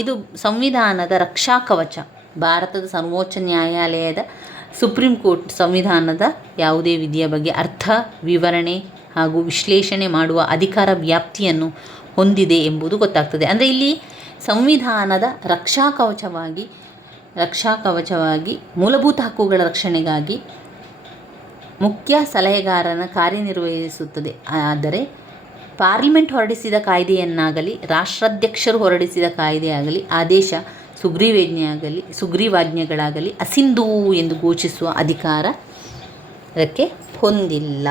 ಇದು ಸಂವಿಧಾನದ ರಕ್ಷಾ ಕವಚ. ಭಾರತದ ಸರ್ವೋಚ್ಚ ನ್ಯಾಯಾಲಯದ ಸುಪ್ರೀಂ ಕೋರ್ಟ್ ಸಂವಿಧಾನದ ಯಾವುದೇ ವಿಧಿಯ ಬಗ್ಗೆ ಅರ್ಥ ವಿವರಣೆ ಹಾಗೂ ವಿಶ್ಲೇಷಣೆ ಮಾಡುವ ಅಧಿಕಾರ ವ್ಯಾಪ್ತಿಯನ್ನು ಹೊಂದಿದೆ ಎಂಬುದು ಗೊತ್ತಾಗ್ತದೆ. ಅಂದರೆ ಇಲ್ಲಿ ಸಂವಿಧಾನದ ರಕ್ಷಾ ಕವಚವಾಗಿ ಮೂಲಭೂತ ಹಕ್ಕುಗಳ ರಕ್ಷಣೆಗಾಗಿ ಮುಖ್ಯ ಸಲಹೆಗಾರನ ಕಾರ್ಯನಿರ್ವಹಿಸುತ್ತದೆ. ಆದರೆ ಪಾರ್ಲಿಮೆಂಟ್ ಹೊರಡಿಸಿದ ಕಾಯ್ದೆಯನ್ನಾಗಲಿ ರಾಷ್ಟ್ರಾಧ್ಯಕ್ಷರು ಹೊರಡಿಸಿದ ಕಾಯ್ದೆಯಾಗಲಿ ಆದೇಶ ಸುಗ್ರೀವಾಜ್ಞೆಗಳಾಗಲಿ ಅಸಿಂಧು ಎಂದು ಘೋಷಿಸುವ ಅಧಿಕಾರ ಅದಕ್ಕೆ ಹೊಂದಿಲ್ಲ.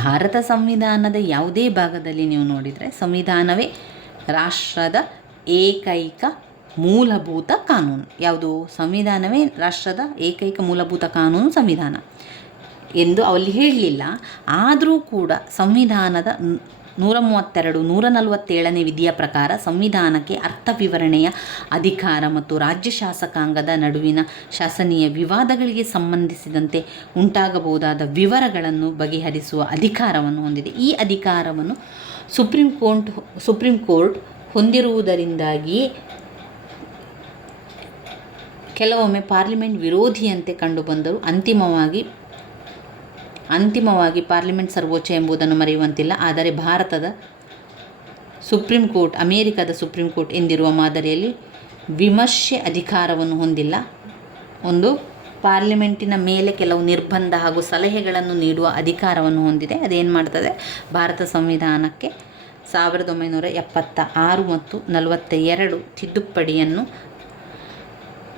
ಭಾರತ ಸಂವಿಧಾನದ ಯಾವುದೇ ಭಾಗದಲ್ಲಿ ನೀವು ನೋಡಿದರೆ ಸಂವಿಧಾನವೇ ರಾಷ್ಟ್ರದ ಏಕೈಕ ಮೂಲಭೂತ ಕಾನೂನು. ಯಾವುದು? ಸಂವಿಧಾನವೇ ರಾಷ್ಟ್ರದ ಏಕೈಕ ಮೂಲಭೂತ ಕಾನೂನು ಸಂವಿಧಾನ ಎಂದು ಅಲ್ಲಿ ಹೇಳಲಿಲ್ಲ. ಆದರೂ ಕೂಡ ಸಂವಿಧಾನದ 132, 147ನೇ ವಿಧಿಯ ಪ್ರಕಾರ ಸಂವಿಧಾನಕ್ಕೆ ಅರ್ಥ ವಿವರಣೆಯ ಅಧಿಕಾರ ಮತ್ತು ರಾಜ್ಯ ಶಾಸಕಾಂಗದ ನಡುವಿನ ಶಾಸನೀಯ ವಿವಾದಗಳಿಗೆ ಸಂಬಂಧಿಸಿದಂತೆ ಉಂಟಾಗಬಹುದಾದ ವಿವರಗಳನ್ನು ಬಗೆಹರಿಸುವ ಅಧಿಕಾರವನ್ನು ಹೊಂದಿದೆ. ಈ ಅಧಿಕಾರವನ್ನು ಸುಪ್ರೀಂ ಕೋರ್ಟ್ ಹೊಂದಿರುವುದರಿಂದಾಗಿಯೇ ಕೆಲವೊಮ್ಮೆ ಪಾರ್ಲಿಮೆಂಟ್ ವಿರೋಧಿಯಂತೆ ಕಂಡುಬಂದರೂ ಅಂತಿಮವಾಗಿ ಪಾರ್ಲಿಮೆಂಟ್ ಸರ್ವೋಚ್ಚ ಎಂಬುದನ್ನು ಮರೆಯುವಂತಿಲ್ಲ. ಆದರೆ ಭಾರತದ ಸುಪ್ರೀಂ ಕೋರ್ಟ್ ಅಮೇರಿಕದ ಸುಪ್ರೀಂ ಕೋರ್ಟ್ ಎಂದಿರುವ ಮಾದರಿಯಲ್ಲಿ ವಿಮರ್ಶೆ ಅಧಿಕಾರವನ್ನು ಹೊಂದಿಲ್ಲ. ಒಂದು ಪಾರ್ಲಿಮೆಂಟಿನ ಮೇಲೆ ಕೆಲವು ನಿರ್ಬಂಧ ಹಾಗೂ ಸಲಹೆಗಳನ್ನು ನೀಡುವ ಅಧಿಕಾರವನ್ನು ಹೊಂದಿದೆ. ಅದೇನು ಮಾಡ್ತದೆ? ಭಾರತ ಸಂವಿಧಾನಕ್ಕೆ 1976 ಮತ್ತು 42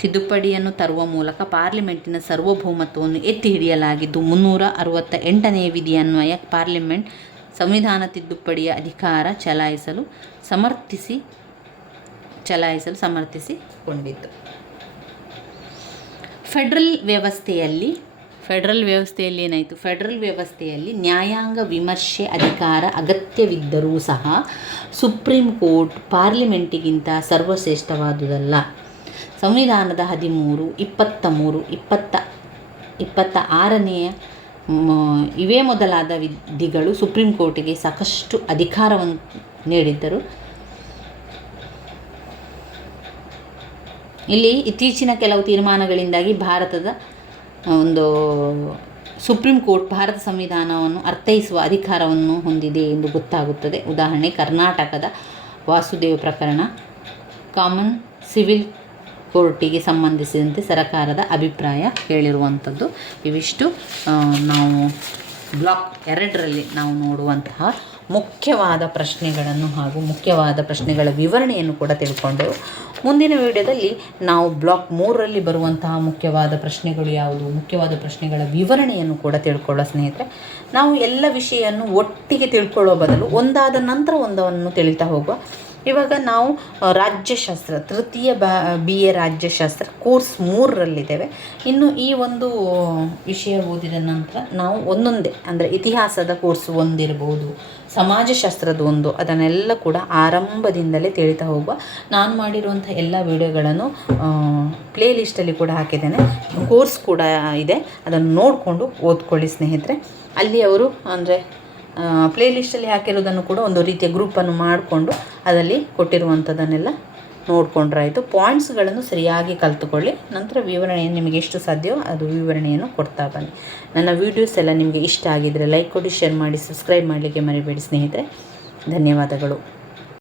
ತಿದ್ದುಪಡಿಯನ್ನು ತರುವ ಮೂಲಕ ಪಾರ್ಲಿಮೆಂಟಿನ ಸಾರ್ವಭೌಮತ್ವವನ್ನು ಎತ್ತಿ ಹಿಡಿಯಲಾಗಿದ್ದು 368ನೇ ವಿಧಿಯನ್ವಯ ಪಾರ್ಲಿಮೆಂಟ್ ಸಂವಿಧಾನ ತಿದ್ದುಪಡಿಯ ಅಧಿಕಾರ ಚಲಾಯಿಸಲು ಸಮರ್ಥಿಸಿಕೊಂಡಿತು. ಫೆಡರಲ್ ವ್ಯವಸ್ಥೆಯಲ್ಲಿ ಏನಾಯಿತು, ಫೆಡರಲ್ ವ್ಯವಸ್ಥೆಯಲ್ಲಿ ನ್ಯಾಯಾಂಗ ವಿಮರ್ಶೆ ಅಧಿಕಾರ ಅಗತ್ಯವಿದ್ದರೂ ಸಹ ಸುಪ್ರೀಂ ಕೋರ್ಟ್ ಪಾರ್ಲಿಮೆಂಟಿಗಿಂತ ಸರ್ವಶ್ರೇಷ್ಠವಾದುದಲ್ಲ. ಸಂವಿಧಾನದ 13, 23, 26ನೇ ಇವೇ ಮೊದಲಾದ ವಿಧಿಗಳು ಸುಪ್ರೀಂ ಕೋರ್ಟಿಗೆ ಸಾಕಷ್ಟು ಅಧಿಕಾರವನ್ನು ನೀಡಿದ್ದರು. ಇಲ್ಲಿ ಇತ್ತೀಚಿನ ಕೆಲವು ತೀರ್ಮಾನಗಳಿಂದಾಗಿ ಭಾರತದ ಒಂದು ಸುಪ್ರೀಂ ಕೋರ್ಟ್ ಭಾರತ ಸಂವಿಧಾನವನ್ನು ಅರ್ಥೈಸುವ ಅಧಿಕಾರವನ್ನು ಹೊಂದಿದೆ ಎಂದು ಗೊತ್ತಾಗುತ್ತದೆ. ಉದಾಹರಣೆ, ಕರ್ನಾಟಕದ ವಾಸುದೇವ ಪ್ರಕರಣ, ಕಾಮನ್ ಸಿವಿಲ್ ಕೋರ್ಟಿಗೆ ಸಂಬಂಧಿಸಿದಂತೆ ಸರಕಾರದ ಅಭಿಪ್ರಾಯ ಹೇಳಿರುವಂಥದ್ದು. ಇವಿಷ್ಟು ನಾವು ಬ್ಲಾಕ್ 2ರಲ್ಲಿ ನಾವು ನೋಡುವಂತಹ ಮುಖ್ಯವಾದ ಪ್ರಶ್ನೆಗಳನ್ನು ಹಾಗೂ ಮುಖ್ಯವಾದ ಪ್ರಶ್ನೆಗಳ ವಿವರಣೆಯನ್ನು ಕೂಡ ತಿಳ್ಕೊಂಡೆವು. ಮುಂದಿನ ವಿಡಿಯೋದಲ್ಲಿ ನಾವು ಬ್ಲಾಕ್ 3ರಲ್ಲಿ ಬರುವಂತಹ ಮುಖ್ಯವಾದ ಪ್ರಶ್ನೆಗಳು ಯಾವುದು, ಮುಖ್ಯವಾದ ಪ್ರಶ್ನೆಗಳ ವಿವರಣೆಯನ್ನು ಕೂಡ ತಿಳ್ಕೊಳ್ಳೋ ಸ್ನೇಹಿತರೆ. ನಾವು ಎಲ್ಲ ವಿಷಯವನ್ನು ಒಟ್ಟಿಗೆ ತಿಳ್ಕೊಳ್ಳೋ ಬದಲು ಒಂದಾದ ನಂತರ ಒಂದನ್ನು ತಿಳಿತಾ ಹೋಗುವ. ಇವಾಗ ನಾವು ರಾಜ್ಯಶಾಸ್ತ್ರ ತೃತೀಯ BA ರಾಜ್ಯಶಾಸ್ತ್ರ ಕೋರ್ಸ್ 3ರಲ್ಲಿದ್ದೇವೆ. ಇನ್ನು ಈ ಒಂದು ವಿಷಯ ಓದಿದ ನಂತರ ನಾವು ಒಂದೊಂದೇ ಅಂದರೆ ಇತಿಹಾಸದ ಕೋರ್ಸ್ 1 ಇರ್ಬೋದು, ಸಮಾಜಶಾಸ್ತ್ರದ 1, ಅದನ್ನೆಲ್ಲ ಕೂಡ ಆರಂಭದಿಂದಲೇ ತಿಳಿತಾ ಹೋಗುವ. ನಾನು ಮಾಡಿರುವಂಥ ಎಲ್ಲ ವಿಡಿಯೋಗಳನ್ನು ಪ್ಲೇ ಲಿಸ್ಟಲ್ಲಿ ಕೂಡ ಹಾಕಿದ್ದೇನೆ, ಕೋರ್ಸ್ ಕೂಡ ಇದೆ, ಅದನ್ನು ನೋಡಿಕೊಂಡು ಓದ್ಕೊಳ್ಳಿ ಸ್ನೇಹಿತರೆ. ಅಲ್ಲಿ ಅವರು ಅಂದರೆ ಪ್ಲೇ ಲಿಸ್ಟಲ್ಲಿ ಹಾಕಿರೋದನ್ನು ಕೂಡ ಒಂದು ರೀತಿಯ ಗ್ರೂಪನ್ನು ಮಾಡಿಕೊಂಡು ಅದರಲ್ಲಿ ಕೊಟ್ಟಿರುವಂಥದ್ದನ್ನೆಲ್ಲ ನೋಡಿಕೊಂಡ್ರಾಯಿತು. ಪಾಯಿಂಟ್ಸ್ಗಳನ್ನು ಸರಿಯಾಗಿ ಕಲಿತುಕೊಳ್ಳಿ. ನಂತರ ವಿವರಣೆಯನ್ನು ನಿಮಗೆ ಎಷ್ಟು ಸಾಧ್ಯವೋ ಅದು ವಿವರಣೆಯನ್ನು ಕೊಡ್ತಾ ಬನ್ನಿ. ನನ್ನ ವೀಡಿಯೋಸ್ ಎಲ್ಲ ನಿಮಗೆ ಇಷ್ಟ ಆಗಿದ್ದರೆ ಲೈಕ್ ಕೊಡಿ, ಶೇರ್ ಮಾಡಿ, ಸಬ್ಸ್ಕ್ರೈಬ್ ಮಾಡಲಿಕ್ಕೆ ಮರಿಬೇಡಿ ಸ್ನೇಹಿತರೆ. ಧನ್ಯವಾದಗಳು.